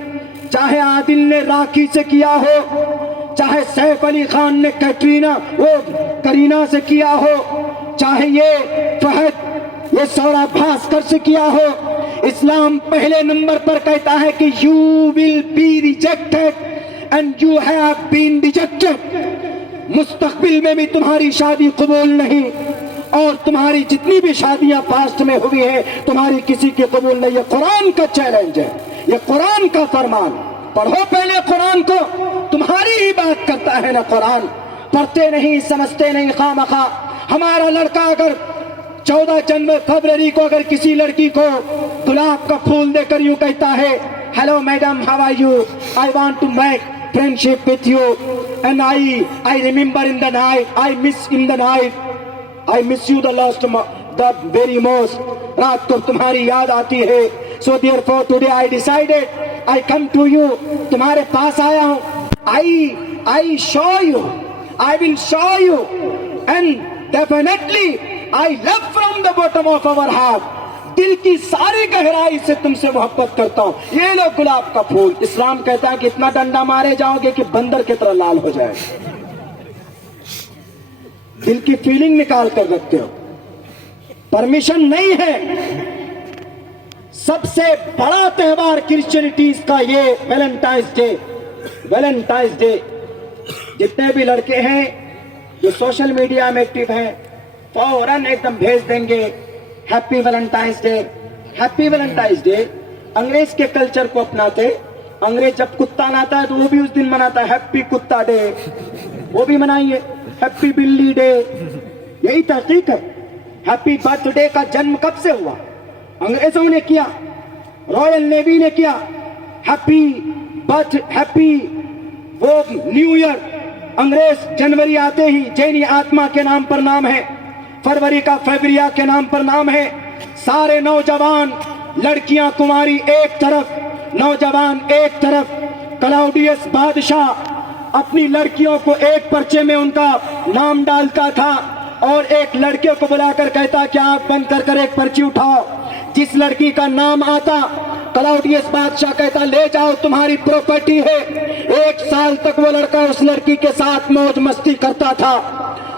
چاہے عادل نے راکھی سے کیا ہو, چاہے سیف علی خان نے کرینہ سے کیا ہو, چاہے یہ فہد یہ سورا بھاسکر سے کیا ہو, اسلام پہلے نمبر پر کہتا ہے کہ you will be rejected and you have been rejected. مستقبل میں بھی تمہاری شادی قبول نہیں, اور تمہاری جتنی بھی شادیاں پاسٹ میں ہوئی ہیں تمہاری کسی کی قبول نہیں. یہ قرآن کا چیلنج ہے, یہ قرآن کا فرمان. پڑھو پہلے قرآن کو, تمہاری ہی بات کرتا ہے نا قرآن. پڑھتے نہیں, سمجھتے نہیں, خواہ مخواہ. ہمارا لڑکا اگر 14 فروری کو اگر کسی لڑکی کو گلاب کا پھول دے کر یوں کہتا ہے, hello madam, how are you, I want to make friendship with you and I remember in the night, I miss in the night, I miss you the very most. رات کو تمہاری یاد آتی ہے, so therefore today I decided I come to you, تمہارے پاس آیا ہوں. I show you, I will show you, and definitely I love from the bottom of our heart, دل کی ساری گہرائی سے تم سے محبت کرتا ہوں. یہ لو گلاب کا پھول. اسلام کہتا ہے کہ اتنا ڈنڈا مارے جاؤ گے کہ بندر کی طرح لال ہو جائے. دل کی فیلنگ نکال کر رکھتے ہو, پرمیشن نہیں ہے. سب سے بڑا تہوار کرسچینٹیز کا یہ ویلنٹائنس ڈے. ویلنٹائنس ڈے جتنے بھی لڑکے ہیں جو سوشل میڈیا میں ایکٹیو ہیں فوراً ایک دم بھیج دیں گے happy Valentines day, happy Valentines day. انگریز کے کلچر کو اپناتے. انگریز جب کتا لاتا ہے تو وہ بھی اس دن مناتا ہے ہیپی کتا ڈے, وہ بھی منائیے. ہیپی بلی ڈے, یہی تحقیق ہے. ہیپی برتھ ڈے کا جنم کب سے ہوا؟ انگریزوں نے کیا, رائل نیوی نے کیا. ہیپی برتھ, ہیپی وہ نیو ایئر انگریز جنوری آتے ہی جینی آتما کے نام پر نام ہے, فروری کا فیبریا کے نام پر نام ہے. سارے نوجوان, لڑکیاں کماری ایک طرف, نوجوان ایک طرف. کلاؤڈیس بادشاہ اپنی لڑکیوں کو ایک پرچے میں ان کا نام ڈالتا تھا اور ایک لڑکے کو بلا کر کہتا کہ آنکھ بند کر ایک پرچی اٹھاؤ. جس لڑکی کا نام آتا کلاؤڈیس بادشاہ کہتا لے جاؤ تمہاری پراپرٹی ہے. 1 سال تک وہ لڑکا اس لڑکی کے ساتھ موج مستی کرتا تھا.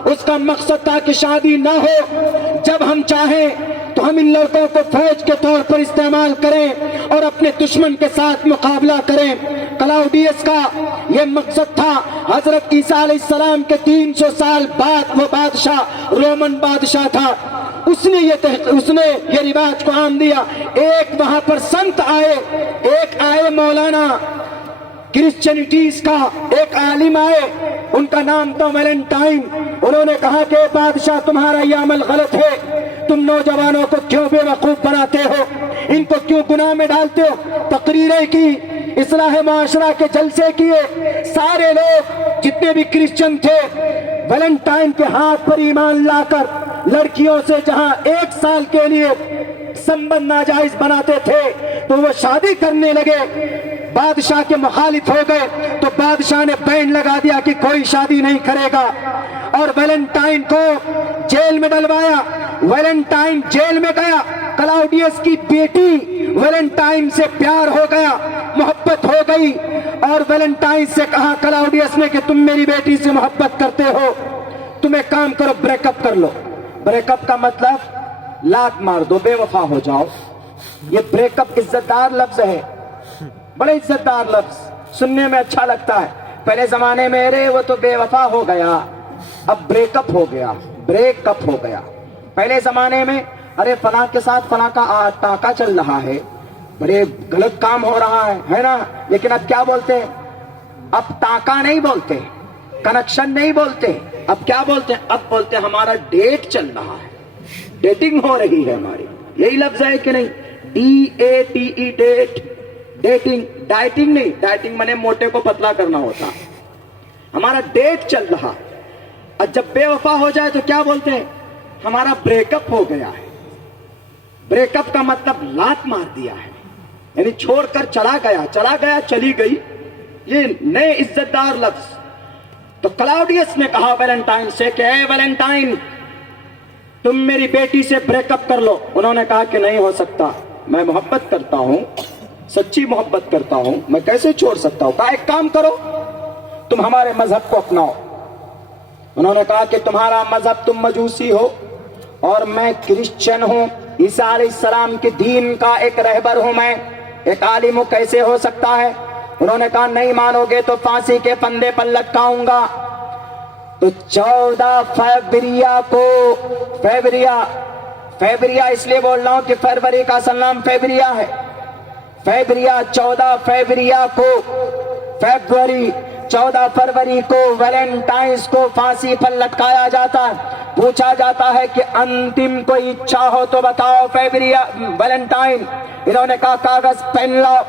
اس کا مقصد تھا کہ شادی نہ ہو, جب ہم چاہیں تو ہم ان لڑکوں کو فوج کے طور پر استعمال کریں اور اپنے دشمن کے ساتھ مقابلہ کریں. کلاؤڈیس کا یہ مقصد تھا. حضرت عیسیٰ علیہ السلام کے 300 سال بعد وہ بادشاہ رومن بادشاہ تھا, اس نے یہ رواج کو عام دیا. ایک وہاں پر سنت آئے, ایک آئے مولانا کرسچینٹیز کا ایک عالم آئے، ان کا نام تھا ویلنٹائن. انہوں نے کہا کہ بادشاہ تمہارا یہ عمل غلط ہے، تم نوجوانوں کو کیوں بے وقوف بناتے ہو، ان کو کیوں گناہ میں ڈالتے ہو. تقریریں کی، اصلاح معاشرہ کے جلسے کیے. سارے لوگ جتنے بھی کرسچن تھے ویلنٹائن کے ہاتھ پر ایمان لا کر لڑکیوں سے جہاں 1 سال کے لیے سنبندھ ناجائز بناتے تھے تو وہ شادی کرنے لگے. بادشاہ کے مخالف ہو گئے تو بادشاہ نے بین لگا دیا کہ کوئی شادی نہیں کرے گا، اور ویلنٹائن کو جیل میں ڈلوایا. ویلنٹائن جیل میں گیا. کلاؤڈیس کی بیٹی ویلنٹائن سے پیار ہو گیا، محبت ہو گئی، اور ویلنٹائن سے کہا کلاؤڈیس نے کہ تم میری بیٹی سے محبت کرتے ہو، تم ایک کام کرو، بریک اپ کر لو. بریک اپ کا مطلب لات مار دو، بے وفا ہو جاؤ. یہ بریک اپ عزت دار لفظ ہے، بڑے عزت دار لفظ، سننے میں اچھا لگتا ہے. پہلے زمانے میں ارے وہ تو بے وفا ہو گیا، اب بریک اپ ہو گیا، بریک اپ ہو گیا. پہلے زمانے میں ارے فلاں کے ساتھ فلاں کا ٹانکا چل رہا ہے، بڑے غلط کام ہو رہا ہے نا. لیکن اب کیا بولتے ہیں؟ اب ٹانکا نہیں بولتے، کنیکشن نہیں بولتے، اب کیا بولتے ہیں؟ اب بولتے ہیں ہمارا ڈیٹ چل رہا ہے، ڈیٹنگ ہو رہی ہے ہماری. یہی لفظ ہے کہ نہیں؟ DATE، date. ڈیٹنگ، ڈائٹنگ نہیں. ڈائٹنگ منے موٹے کو پتلا کرنا ہوتا. ہمارا ڈیٹ چل رہا. اور جب بے وفا ہو جائے تو کیا بولتے ہیں؟ ہمارا بریک اپ ہو گیا ہے. بریک اپ کا مطلب لات مار دیا ہے، یعنی چھوڑ کر چلا گیا، چلا گیا، چلی گئی. یہ نئے عزت دار لفظ. تو کلاؤڈیس نے کہا ویلنٹائن سے کہ اے ویلنٹائن، تم میری بیٹی سے بریک اپ کر لو. انہوں نے کہا کہ نہیں ہو سکتا، میں محبت کرتا ہوں، سچی محبت کرتا ہوں، میں کیسے چھوڑ سکتا ہوں. کہا ایک کام کرو، تم ہمارے مذہب کو اپناؤ. انہوں نے کہا کہ تمہارا مذہب، تم مجوسی ہو اور میں کرسچن ہوں، عیسیٰ علیہ السلام کے دین کا ایک رہبر ہوں، میں ایک عالم ہوں، کیسے ہو سکتا ہے. انہوں نے کہا نہیں مانو گے تو پھانسی کے پھندے پر لٹکاؤں گا. تو 14 فیبریا کو، فیبریا اس لیے بول رہا ہوں کہ فروری کا اصل نام فیبریا ہے. فیبریا 14 فیبریا کو، فیبروری 14 فروری کو ویلنٹائنس کو پھانسی پر لٹکایا جاتا ہے. پوچھا جاتا ہے کہ انتم کوئی اچھا ہو تو بتاؤ ویلنٹائن. انہوں نے کہا کاغذ پین لاؤ.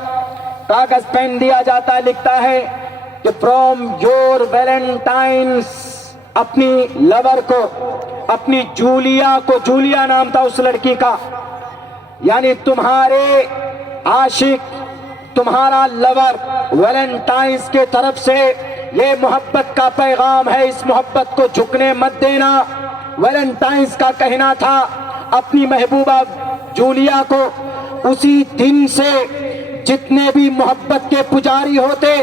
کاغذ پین دیا جاتا ہے، لکھتا ہے کہ فرام یور ویلنٹائنس، اپنی لور کو، اپنی جولیا کو، جولیا نام تھا اس لڑکی کا، یعنی تمہارے عاشق، تمہارا لور ویلنٹائنس کے طرف سے یہ محبت کا پیغام ہے، اس محبت کو جھکنے مت دینا. ویلنٹائنس کا کہنا تھا اپنی محبوبہ جولیا کو اسی دن سے جتنے بھی محبت کے پجاری ہوتے،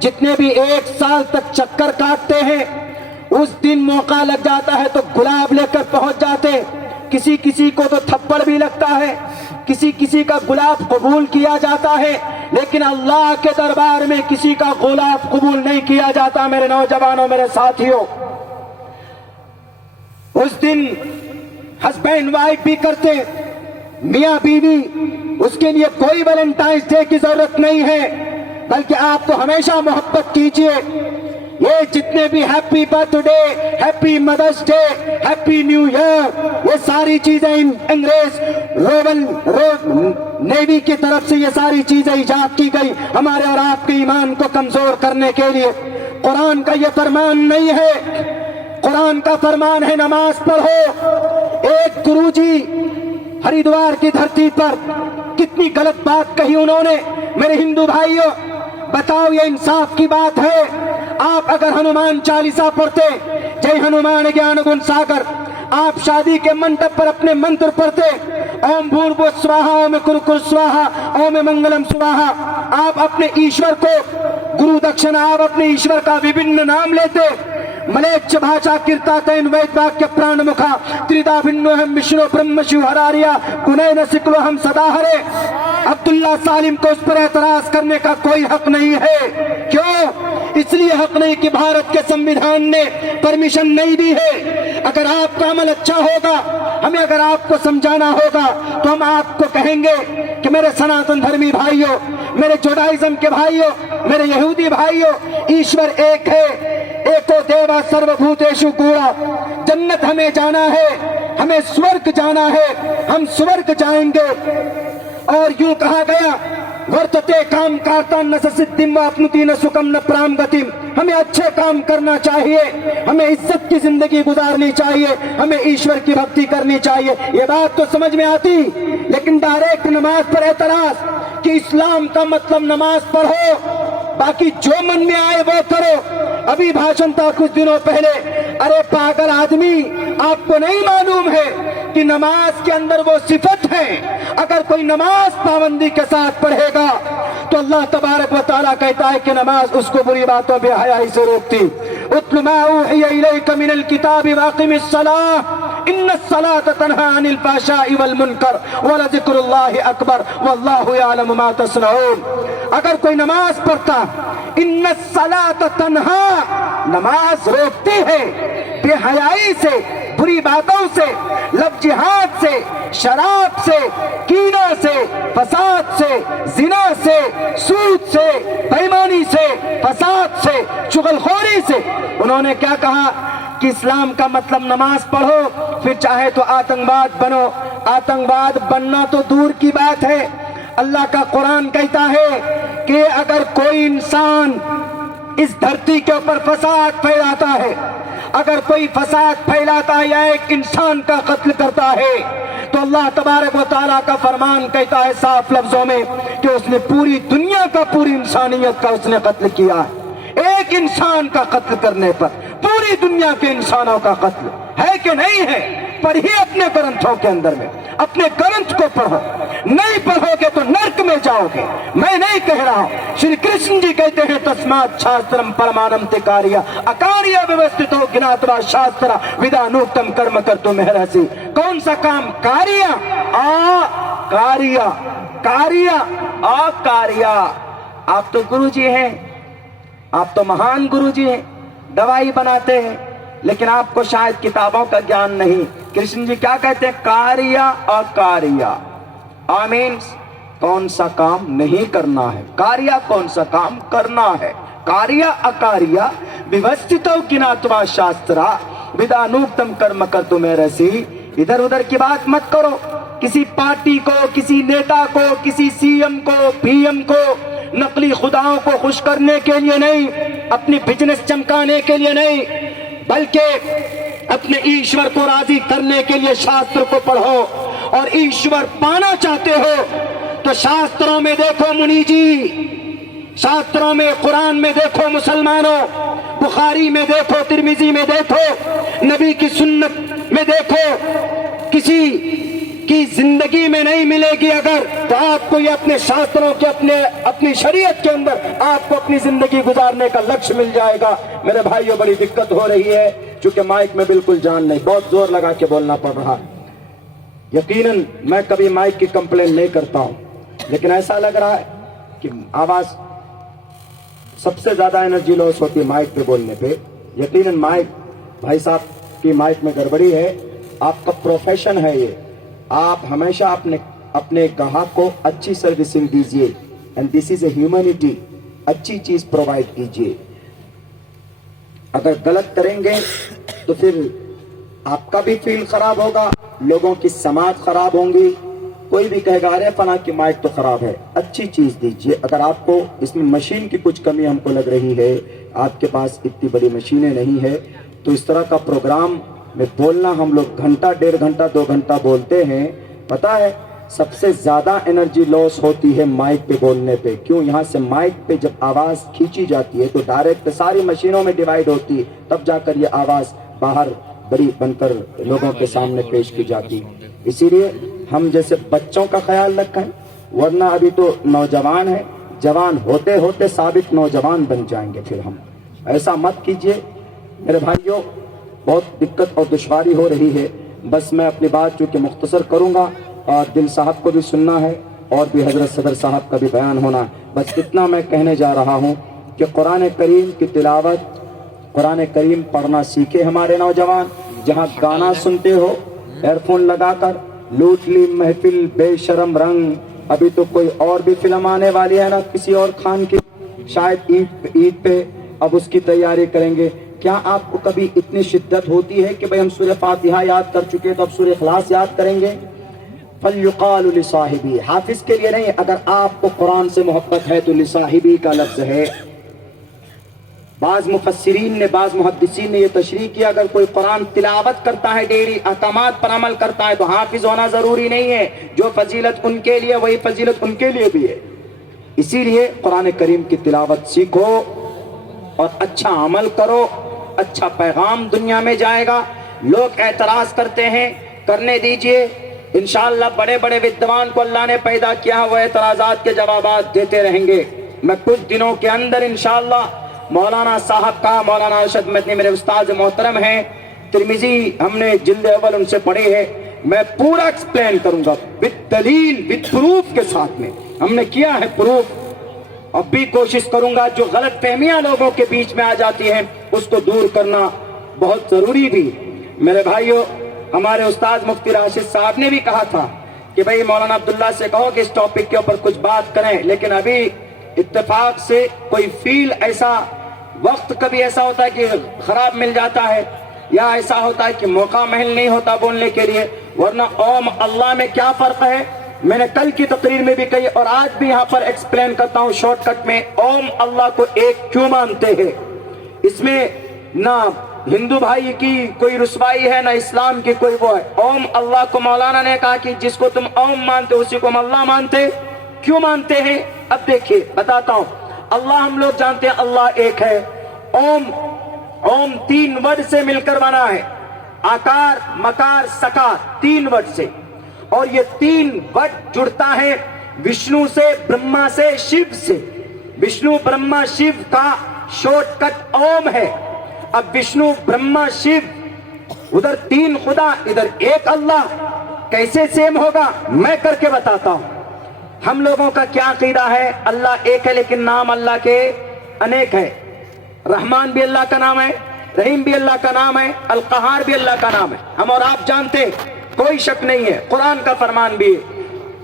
جتنے بھی 1 سال تک چکر کاٹتے ہیں، اس دن موقع لگ جاتا ہے تو گلاب لے کر پہنچ جاتے. کسی کسی کو تو تھپڑ بھی لگتا ہے، کسی کسی کا گلاب قبول کیا جاتا ہے، لیکن اللہ کے دربار میں کسی کا گلاب قبول نہیں کیا جاتا. میرے نوجوانوں، میرے ساتھیوں، اس دن ہسبینڈ وائف بھی کرتے، میاں بیوی، اس کے لیے کوئی ویلنٹائنس ڈے کی ضرورت نہیں ہے، بلکہ آپ کو ہمیشہ محبت کیجیے. یہ جتنے بھی ہیپی برتھ ڈے، ہیپی مدرس ڈے، ہیپی نیو ایئر، یہ ساری چیزیں انگریز نیوی کی طرف سے یہ ساری چیزیں ایجاد کی گئی ہمارے اور آپ کے ایمان کو کمزور کرنے کے لیے. قرآن کا یہ فرمان نہیں ہے. قرآن کا فرمان ہے نماز پڑھو. ایک گرو جی ہریدوار کی دھرتی پر کتنی غلط بات کہی انہوں نے. میرے ہندو بھائیوں، بتاؤ یہ انصاف کی بات ہے؟ آپ اگر ہنومان چالیسا پڑھتے، جے ہنومان گیان گن ساگر، آپ شادی کے منڈپ پر اپنے منتر پڑھتے، اوم بھوربھو سواہا، اوم کرکر سواہا، اوم منگلم سواہا، آپ اپنے ایشور کو گرو دکشنا، آپ اپنے ایشور کا وبھن نام لیتے. ملیچ بھاشا کرتا تین وید واکیہ پران مکھا تریدا بھنو ہم وشنو برہم شیو ہراریا گنین سکلو ہم سدا ہرے. عبداللہ سالم کو اس پر اعتراض کرنے کا کوئی حق نہیں ہے. کیوں؟ اس لیے حق نہیں کہ بھارت کے سمویدھان نے پرمیشن نہیں دی ہے. اگر آپ کا عمل اچھا ہوگا، ہمیں اگر آپ کو سمجھانا ہوگا تو ہم آپ کو کہیں گے کہ میرے سناتن دھرمی بھائیوں، میرے جوڈائزم کے بھائیوں، میرے یہودی بھائیوں، ایشور ایک ہے، ایکو دیوا سرو بھوتیشو گوڑا۔ جنت ہمیں جانا ہے، ہمیں سورگ جانا ہے، ہم سورگ جائیں گے۔ اور یوں کہا گیا ورتتے کام کارتا نہ سدھم واپنوتی نہ سکم نہ پرام گتیم۔ ہمیں اچھے کام کرنا چاہیے، ہمیں عزت کی زندگی گزارنی چاہیے، ہمیں ایشور کی بھکتی کرنی چاہیے۔ یہ بات تو سمجھ میں آتی، لیکن ڈائریکٹ نماز پر اعتراض کہ اسلام کا مطلب نماز پڑھو، باقی جو من میں آئے وہ کرو۔ ابھی بھاشن تھا کچھ دنوں پہلے، ارے پاگل آدمی، آپ کو نہیں معلوم ہے کہ نماز کے اندر وہ صفت ہے، اگر کوئی نماز پابندی کے ساتھ پڑھے گا تو اللہ تبارک و تعالیٰ کہتا ہے کہ نماز اس کو بری باتوں بے حیائی سے روکتی۔ اتل ما اوحی الیک من الکتاب واقم الصلاۃ ان الصلاۃ تنہی عن الفحشاء والمنکر ولذکر اللہ اکبر واللہ یعلم ما تصنعون۔ اگر کوئی نماز پڑھتا، ان الصلاۃ تنہی، نماز روکتی ہے بے حیائی سے، بری باتوں سے، لفظ جہاد سے، شراب سے، کینہ سے، فساد سے، زنا سے، سود سے، بےایمانی سے، فساد سے، چغل خوری سے۔ انہوں نے کیا کہا کہ اسلام کا مطلب نماز پڑھو، پھر چاہے تو آتنکواد بنو۔ آتنکواد بننا تو دور کی بات ہے، اللہ کا قرآن کہتا ہے کہ اگر کوئی انسان اس دھرتی کے اوپر فساد پھیلاتا ہے، اگر کوئی فساد پھیلاتا ہے یا ایک انسان کا قتل کرتا ہے، تو اللہ تبارک و تعالیٰ کا فرمان کہتا ہے صاف لفظوں میں کہ اس نے پوری دنیا کا، پوری انسانیت کا اس نے قتل کیا ہے۔ ایک انسان کا قتل کرنے پر پوری دنیا کے انسانوں کا قتل ہے کہ نہیں ہے؟ پڑھیے اپنے گرنتھوں کے اندر میں، اپنے گرنتھ کو پڑھو، نہیں پڑھو گے تو نرک میں جاؤ گے۔ میں نہیں کہہ رہا ہوں، شری کرشن جی کہتے ہیں تسمات شاسترم پرمانم تکاریہ اکاریہ ویوستھتو گناتوا شاسترا ودانوکتم کرم کرتو مہرسی۔ کون سا کام؟ کاریہ کاریہ کاریہ کاریہ۔ آپ تو گرو جی ہیں، آپ تو مہان گرو جی ہیں، دوائی بناتے ہیں، لیکن آپ کو شاید کتابوں کا گیان نہیں۔ کرشن جی کیا کہتے ہیں؟ کاریہ اکاریہ۔ آمین۔ کون سا کام نہیں کرنا ہے، کاریہ کون سا کام کرنا ہے۔ کاریہ اکاریہ ویوستھتو گناتوا شاسترا ودانوکتم کرم کرتو مہرسی۔ ادھر ادھر کی بات مت کرو، کسی پارٹی کو، کسی نیتا کو، کسی سی ایم کو، پی ایم کو، نقلی خداؤں کو خوش کرنے کے لیے نہیں، اپنی بزنس چمکانے کے لیے نہیں، بلکہ اپنے ایشور کو راضی کرنے کے لیے شاستر کو پڑھو۔ اور ایشور پانا چاہتے ہو تو شاستروں میں دیکھو منی جی، شاستروں میں، قرآن میں دیکھو مسلمانوں، بخاری میں دیکھو، ترمذی میں دیکھو، نبی کی سنت میں دیکھو۔ کسی کی زندگی میں نہیں ملے گی اگر، تو آپ کو یہ اپنے شاستروں کے، اپنی شریعت کے اندر آپ کو اپنی زندگی گزارنے کا لکش مل جائے گا۔ میرے بھائیوں بڑی دقت ہو رہی ہے، چونکہ مائک میں بالکل جان نہیں، بہت زور لگا کے بولنا پڑ رہا ہے۔ یقیناً میں کبھی مائک کی کمپلین نہیں کرتا ہوں، لیکن ایسا لگ رہا ہے کہ آواز سب سے زیادہ انرجی لاس ہوتی ہے مائک پہ بولنے پہ۔ یقیناً مائک، بھائی صاحب کی مائک میں گڑبڑی ہے، آپ کا پروفیشن ہے یہ، آپ ہمیشہ اپنے گاہک کو اچھی سروسنگ دیجیے، and this is a humanity, اچھی چیز پرووائڈ کیجیے۔ اگر غلط کریں گے تو پھر آپ کا بھی فیل خراب ہوگا، لوگوں کی سماعت خراب ہوں گی، کوئی بھی کہے گا ارے فلاں کی مائک تو خراب ہے۔ اچھی چیز دیجیے۔ اگر آپ کو اس میں مشین کی کچھ کمی ہم کو لگ رہی ہے، آپ کے پاس اتنی بڑی مشینیں نہیں ہے، تو اس طرح کا پروگرام میں بولنا ہم لوگ گھنٹہ، 1.5 گھنٹہ، 2 گھنٹہ بولتے ہیں، پتہ ہے سب سے زیادہ انرجی لاس ہوتی ہے مائک پہ بولنے پہ۔ کیوں؟ یہاں سے مائک پہ جب آواز کھینچی جاتی ہے تو ڈائریکٹ ساری مشینوں میں ڈیوائیڈ ہوتی ہے، تب جا کر یہ آواز باہر بڑی بن کر لوگوں کے سامنے پیش کی جاتی۔ اسی لیے ہم جیسے بچوں کا خیال رکھیں، ورنہ ابھی تو نوجوان ہیں، جوان ہوتے ہوتے ثابت نوجوان بن جائیں گے پھر ہم۔ ایسا مت کیجیے میرے بھائیوں، بہت دقت اور دشواری ہو رہی ہے۔ بس میں اپنی بات چونکہ مختصر کروں گا، اور دل صاحب کو بھی سننا ہے اور بھی حضرت صدر صاحب کا بھی بیان ہونا ہے، بس اتنا میں کہنے جا رہا ہوں کہ قرآن کریم کی تلاوت، قرآن کریم پڑھنا سیکھے ہمارے نوجوان۔ جہاں گانا سنتے ہو ایئر فون لگا کر، لوٹ لی محفل بے شرم رنگ، ابھی تو کوئی اور بھی فلم آنے والی ہے نا کسی اور خان کی، شاید عید پہ اب اس کی تیاری کریں گے. کیا آپ کو کبھی اتنی شدت ہوتی ہے کہ بھئی ہم سورہ فاتحہ یاد کر چکے تو اب سورہ اخلاص یاد کریں گے؟ فَلْيُقَالُ لِصَاحِبِهِ، حافظ کے لیے نہیں. اگر آپ کو قرآن سے محبت ہے تو لِصَاحِبِهِ کا لفظ ہے. بعض مفسرین نے، بعض محدثین نے یہ تشریح کیا اگر کوئی قرآن تلاوت کرتا ہے، ڈیلی احکامات پر عمل کرتا ہے تو حافظ ہونا ضروری نہیں ہے. جو فضیلت ان کے لیے وہی فضیلت ان کے لیے بھی ہے. اسی لیے قرآن کریم کی تلاوت سیکھو اور اچھا عمل کرو، اچھا پیغام دنیا میں جائے گا. لوگ اعتراض کرتے ہیں، کرنے دیجئے. انشاءاللہ بڑے بڑے ودوان کو اللہ نے پیدا کیا، وہ اعتراضات کے جوابات دیتے رہیں گے. میں کچھ دنوں کے اندر انشاءاللہ مولانا صاحب کا، مولانا ارشد مدنی میرے استاد محترم ہیں، ترمذی ہم نے جلد اول ان سے پڑھی ہے، میں پورا ایکسپلین کروں گا بالدلیل، بالپروف کے ساتھ میں. ہم نے کیا ہے پروف. اب بھی کوشش کروں گا جو غلط فہمیاں لوگوں کے بیچ میں آ جاتی ہیں اس کو دور کرنا بہت ضروری بھی. میرے بھائیوں، ہمارے استاد مفتی راشد صاحب نے بھی کہا تھا کہ بھئی مولانا عبداللہ سے کہو کہ اس ٹاپک کے اوپر کچھ بات کریں، لیکن ابھی اتفاق سے کوئی فیل ایسا، وقت کبھی ایسا ہوتا ہے کہ خراب مل جاتا ہے، یا ایسا ہوتا ہے کہ موقع محل نہیں ہوتا بولنے کے لیے. ورنہ اوم اللہ میں کیا فرق ہے، میں نے کل کی تقریر میں بھی کہی اور آج بھی یہاں پر ایکسپلین کرتا ہوں شارٹ کٹ میں. اوم اللہ کو ایک کیوں مانتے ہیں؟ اس میں نہ ہندو بھائی کی کوئی رسوائی ہے، نہ اسلام کی کوئی وہ ہے. اوم اللہ کو مولانا نے کہا کہ جس کو تم اوم مانتے اسی کو ہم اللہ مانتے. کیوں مانتے ہیں؟ اب دیکھیے بتاتا ہوں. اللہ ہم لوگ جانتے ہیں اللہ ایک ہے. اوم 3 ورڈ سے مل کر بنا ہے، آکار، مکار، سکار، 3 ورڈ سے. اور یہ 3 ورڈ جڑتا ہے وشنو سے، برہما سے، شیو سے. وشنو برہما شیو کا شارٹ کٹ اوم ہے. اب وشنو برہما شیو، ادھر 3 خدا، ادھر ایک اللہ، کیسے سیم ہوگا میں کر کے بتاتا ہوں. ہم لوگوں کا کیا عقیدہ ہے؟ اللہ ایک ہے لیکن نام اللہ کے انیک ہے. رحمان بھی اللہ کا نام ہے، رحیم بھی اللہ کا نام ہے، القہار بھی اللہ کا نام ہے. ہم اور آپ جانتے ہیں، کوئی شک نہیں ہے. قرآن کا فرمان بھی ہے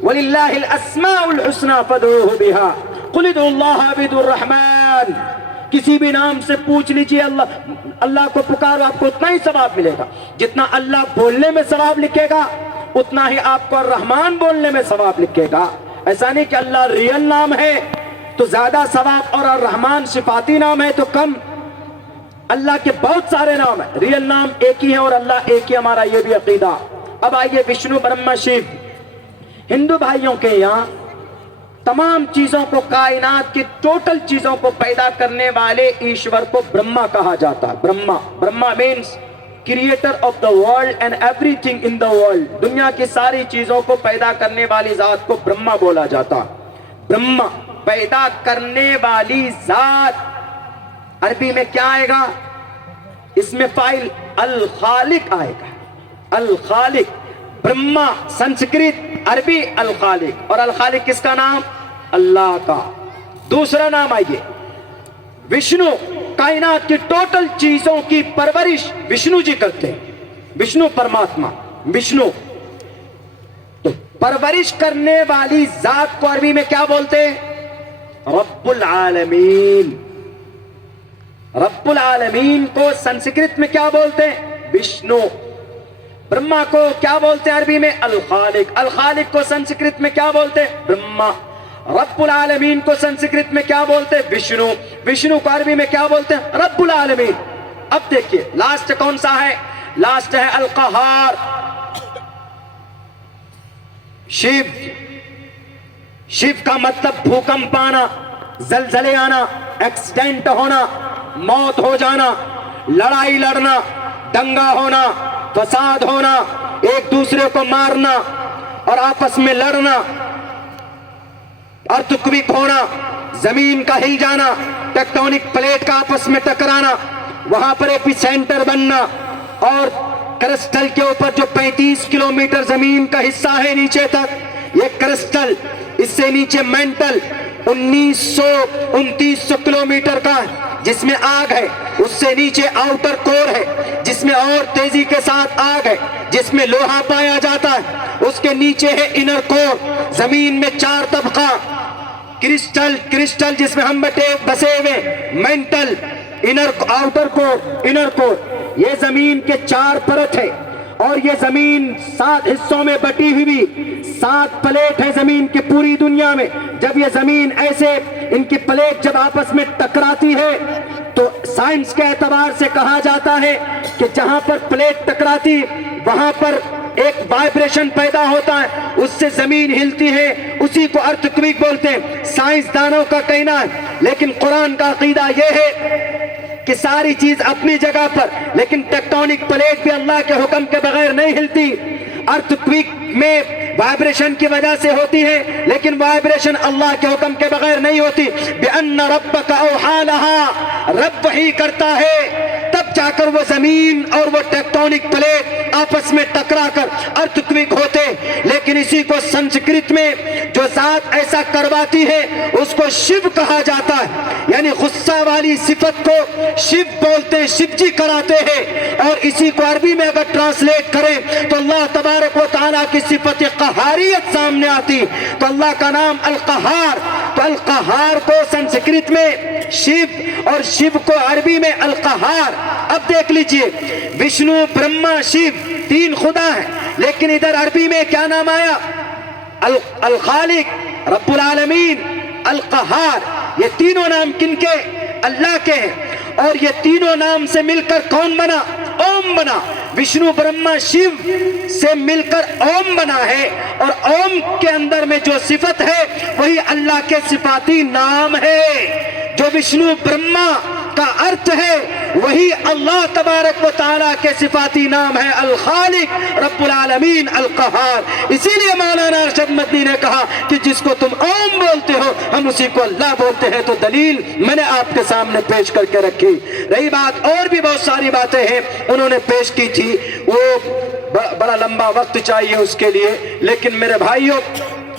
وَلِلَّهِ الْأَسْمَاءُ الْحُسْنَى فَادْعُوهُ بِهَا قُلِ ادْعُوا اللَّهَ عَبِدُ الرَّحْمَنِ. کسی بھی نام سے پوچھ لیجئے، اللہ کو پکارو، آپ کو اتنا ہی ثواب ملے گا. جتنا اللہ بولنے میں ثواب لکھے گا اتنا ہی آپ کو الرحمن بولنے میں ثواب لکھے گا. ایسا نہیں کہ اللہ ریئل نام ہے تو زیادہ ثواب اور الرحمن صفاتی نام ہے تو کم. اللہ کے بہت سارے نام ہیں، ریئل نام ایک ہی ہے اور اللہ ایک ہی، ہمارا یہ بھی عقیدہ. اب آئیے وشنو برہما شیو. ہندو بھائیوں کے یہاں تمام چیزوں کو، کائنات کی ٹوٹل چیزوں کو پیدا کرنے والے ایشور کو برہما کہا جاتا ہے. Brahma means creator of the world and every thing in the world. دنیا کی ساری چیزوں کو پیدا کرنے والی ذات کو برہما بولا جاتا. برہما پیدا کرنے والی ذات، عربی میں کیا آئے گا؟ اس میں فاعل الخالق آئے گا. الخالق، برہما سنسکرت، عربی الخالق. اور الخالق کس کا نام؟ اللہ کا. دوسرا نام آئیے وشنو. کائنات کی ٹوٹل چیزوں کی پرورش وشنو جی کرتے ہیں. وشنو پرماتما، وشنو. تو پرورش کرنے والی ذات کو عربی میں کیا بولتے ہیں؟ رب العالمین. رب العالمین کو سنسکرت میں کیا بولتے ہیں؟ وشنو. برہما کو کیا بولتے ہیں عربی میں؟ الخالق. الخالق کو سنسکرت میں کیا بولتے ہیں؟ برہما. رب العالمین کو سنسکرت میں کیا بولتے ہیں؟ وشنو. وشنو کو عربی میں کیا بولتے ہیں؟ رب العالمین. اب دیکھیے لاسٹ کون سا ہے؟ لاسٹ ہے القہار. شیو. شیو کا مطلب بھوکمپ آنا، زلزلے آنا، ایکسیڈنٹ ہونا، موت ہو جانا، لڑائی لڑنا، دنگا ہونا، فساد ہونا، ایک دوسرے کو مارنا اور آپس میں لڑنا، ارتھکویک ہونا، زمین کا ہل جانا، ٹیکٹونک پلیٹ کا آپس میں ٹکرانا، وہاں پر ایپی سینٹر بننا. اور کرسٹل کے اوپر جو 35 کلومیٹر زمین کا حصہ ہے نیچے تک، یہ کرسٹل، اس سے نیچے مینٹل 1929 کلومیٹر کا جس میں آگ ہے، اس سے نیچے آؤٹر کور ہے جس میں اور تیزی کے ساتھ آگ ہے، جس میں لوہا پایا جاتا ہے، اس کے نیچے ہے انر کور. زمین میں 4 طبقہ، کرسٹل جس میں ہم بسے ہوئے، مینٹل، آؤٹر کور، انر کور، یہ زمین کے 4 پرت ہے، اور یہ زمین 7 حصوں میں بٹی ہوئی 7 پلیٹ ہے زمین کی پوری دنیا میں۔ جب یہ زمین ایسے ان کی پلیٹ جب آپس میں ٹکراتی ہے تو سائنس کے اعتبار سے کہا جاتا ہے کہ جہاں پر پلیٹ ٹکراتی وہاں پر ایک وائبریشن پیدا ہوتا ہے، اس سے زمین ہلتی ہے، اسی کو ارتھ کویک بولتے ہیں، سائنسدانوں کا کہنا ہے۔ لیکن قرآن کا عقیدہ یہ ہے کہ ساری چیز اپنی جگہ پر، لیکن ٹیکٹونک پلیٹ بھی اللہ کے حکم کے بغیر نہیں ہلتی۔ ارتھ کویک میں وائبریشن کی وجہ سے ہوتی ہے، لیکن وائبریشن اللہ کے حکم کے بغیر نہیں ہوتی۔ بِأَنَّ رَبَّكَ أَوْحَىٰ لَهَا، رب وحی کرتا ہے، تب جا کر وہ زمین اور وہ ٹیکٹونک پلیٹ آپس میں ٹکرا کر ارتھ کویک ہوتے۔ لیکن اسی کو سنسکرت میں جو ذات ایسا کرواتی ہے اس کو شیو کہا جاتا ہے، یعنی غصہ والی صفت کو شیو بولتے ہیں، شیو جی کراتے ہیں۔ اور اسی کو عربی میں اگر ٹرانسلیٹ کریں تو اللہ تبارک و تعالیٰ کی صفت قہاریت سامنے آتی، تو اللہ کا نام القہار، تو القہار کو سنسکرت میں شیو اور شیو کو عربی میں القہار۔ اب دیکھ لیجئے، وشنو، برہما، شیو 3 خدا ہیں، لیکن ادھر عربی میں کیا نام آیا؟ الخالق، رب العالمین، القہار۔ یہ تینوں نام کن کے؟ اللہ کے ہیں، اور یہ تینوں نام سے مل کر کون بنا؟ اوم بنا۔ وشنو، برہما، شیو سے مل کر اوم بنا ہے، اور اوم کے اندر میں جو صفت ہے وہی اللہ کے صفاتی نام ہے۔ جو وشنو برہما کا ارتھ ہے وہی اللہ تبارک و تعالیٰ کے صفاتی نام ہے، الخالق، رب العالمین، القہار۔ اسی لیے مولانا ارشد مدنی نے کہا کہ جس کو تم اوم بولتے ہو ہم اسی کو اللہ بولتے ہیں۔ تو دلیل میں نے آپ کے سامنے پیش کر کے رکھی۔ رہی بات، اور بھی بہت ساری باتیں ہیں انہوں نے پیش کی تھی، وہ بڑا لمبا وقت چاہیے اس کے لیے، لیکن میرے بھائیوں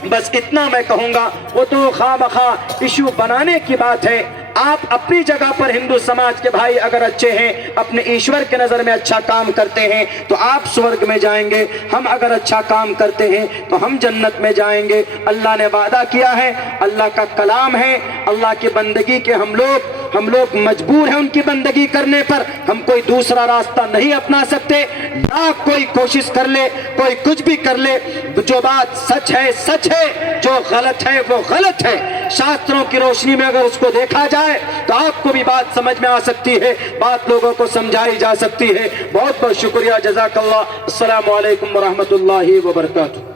بس اتنا میں کہوں گا، وہ تو خواہ مخواہ ایشو بنانے کی بات ہے۔ آپ اپنی جگہ پر ہندو سماج کے بھائی اگر اچھے ہیں، اپنے ایشور کے نظر میں اچھا کام کرتے ہیں تو آپ سورگ میں جائیں گے، ہم اگر اچھا کام کرتے ہیں تو ہم جنت میں جائیں گے۔ اللہ نے وعدہ کیا ہے، اللہ کا کلام ہے، اللہ کی بندگی کے ہم لوگ مجبور ہیں ان کی بندگی کرنے پر، ہم کوئی دوسرا راستہ نہیں اپنا سکتے۔ لاکھ کوئی کوشش کر لے، کوئی کچھ بھی کر لے، جو بات سچ ہے سچ ہے، جو غلط ہے وہ غلط ہے۔ شاستروں کی روشنی میں اگر اس کو دیکھا جائے تو آپ کو بھی بات سمجھ میں آ سکتی ہے، بات لوگوں کو سمجھائی جا سکتی ہے۔ بہت بہت شکریہ، جزاک اللہ۔ السلام علیکم ورحمۃ اللہ وبرکاتہ۔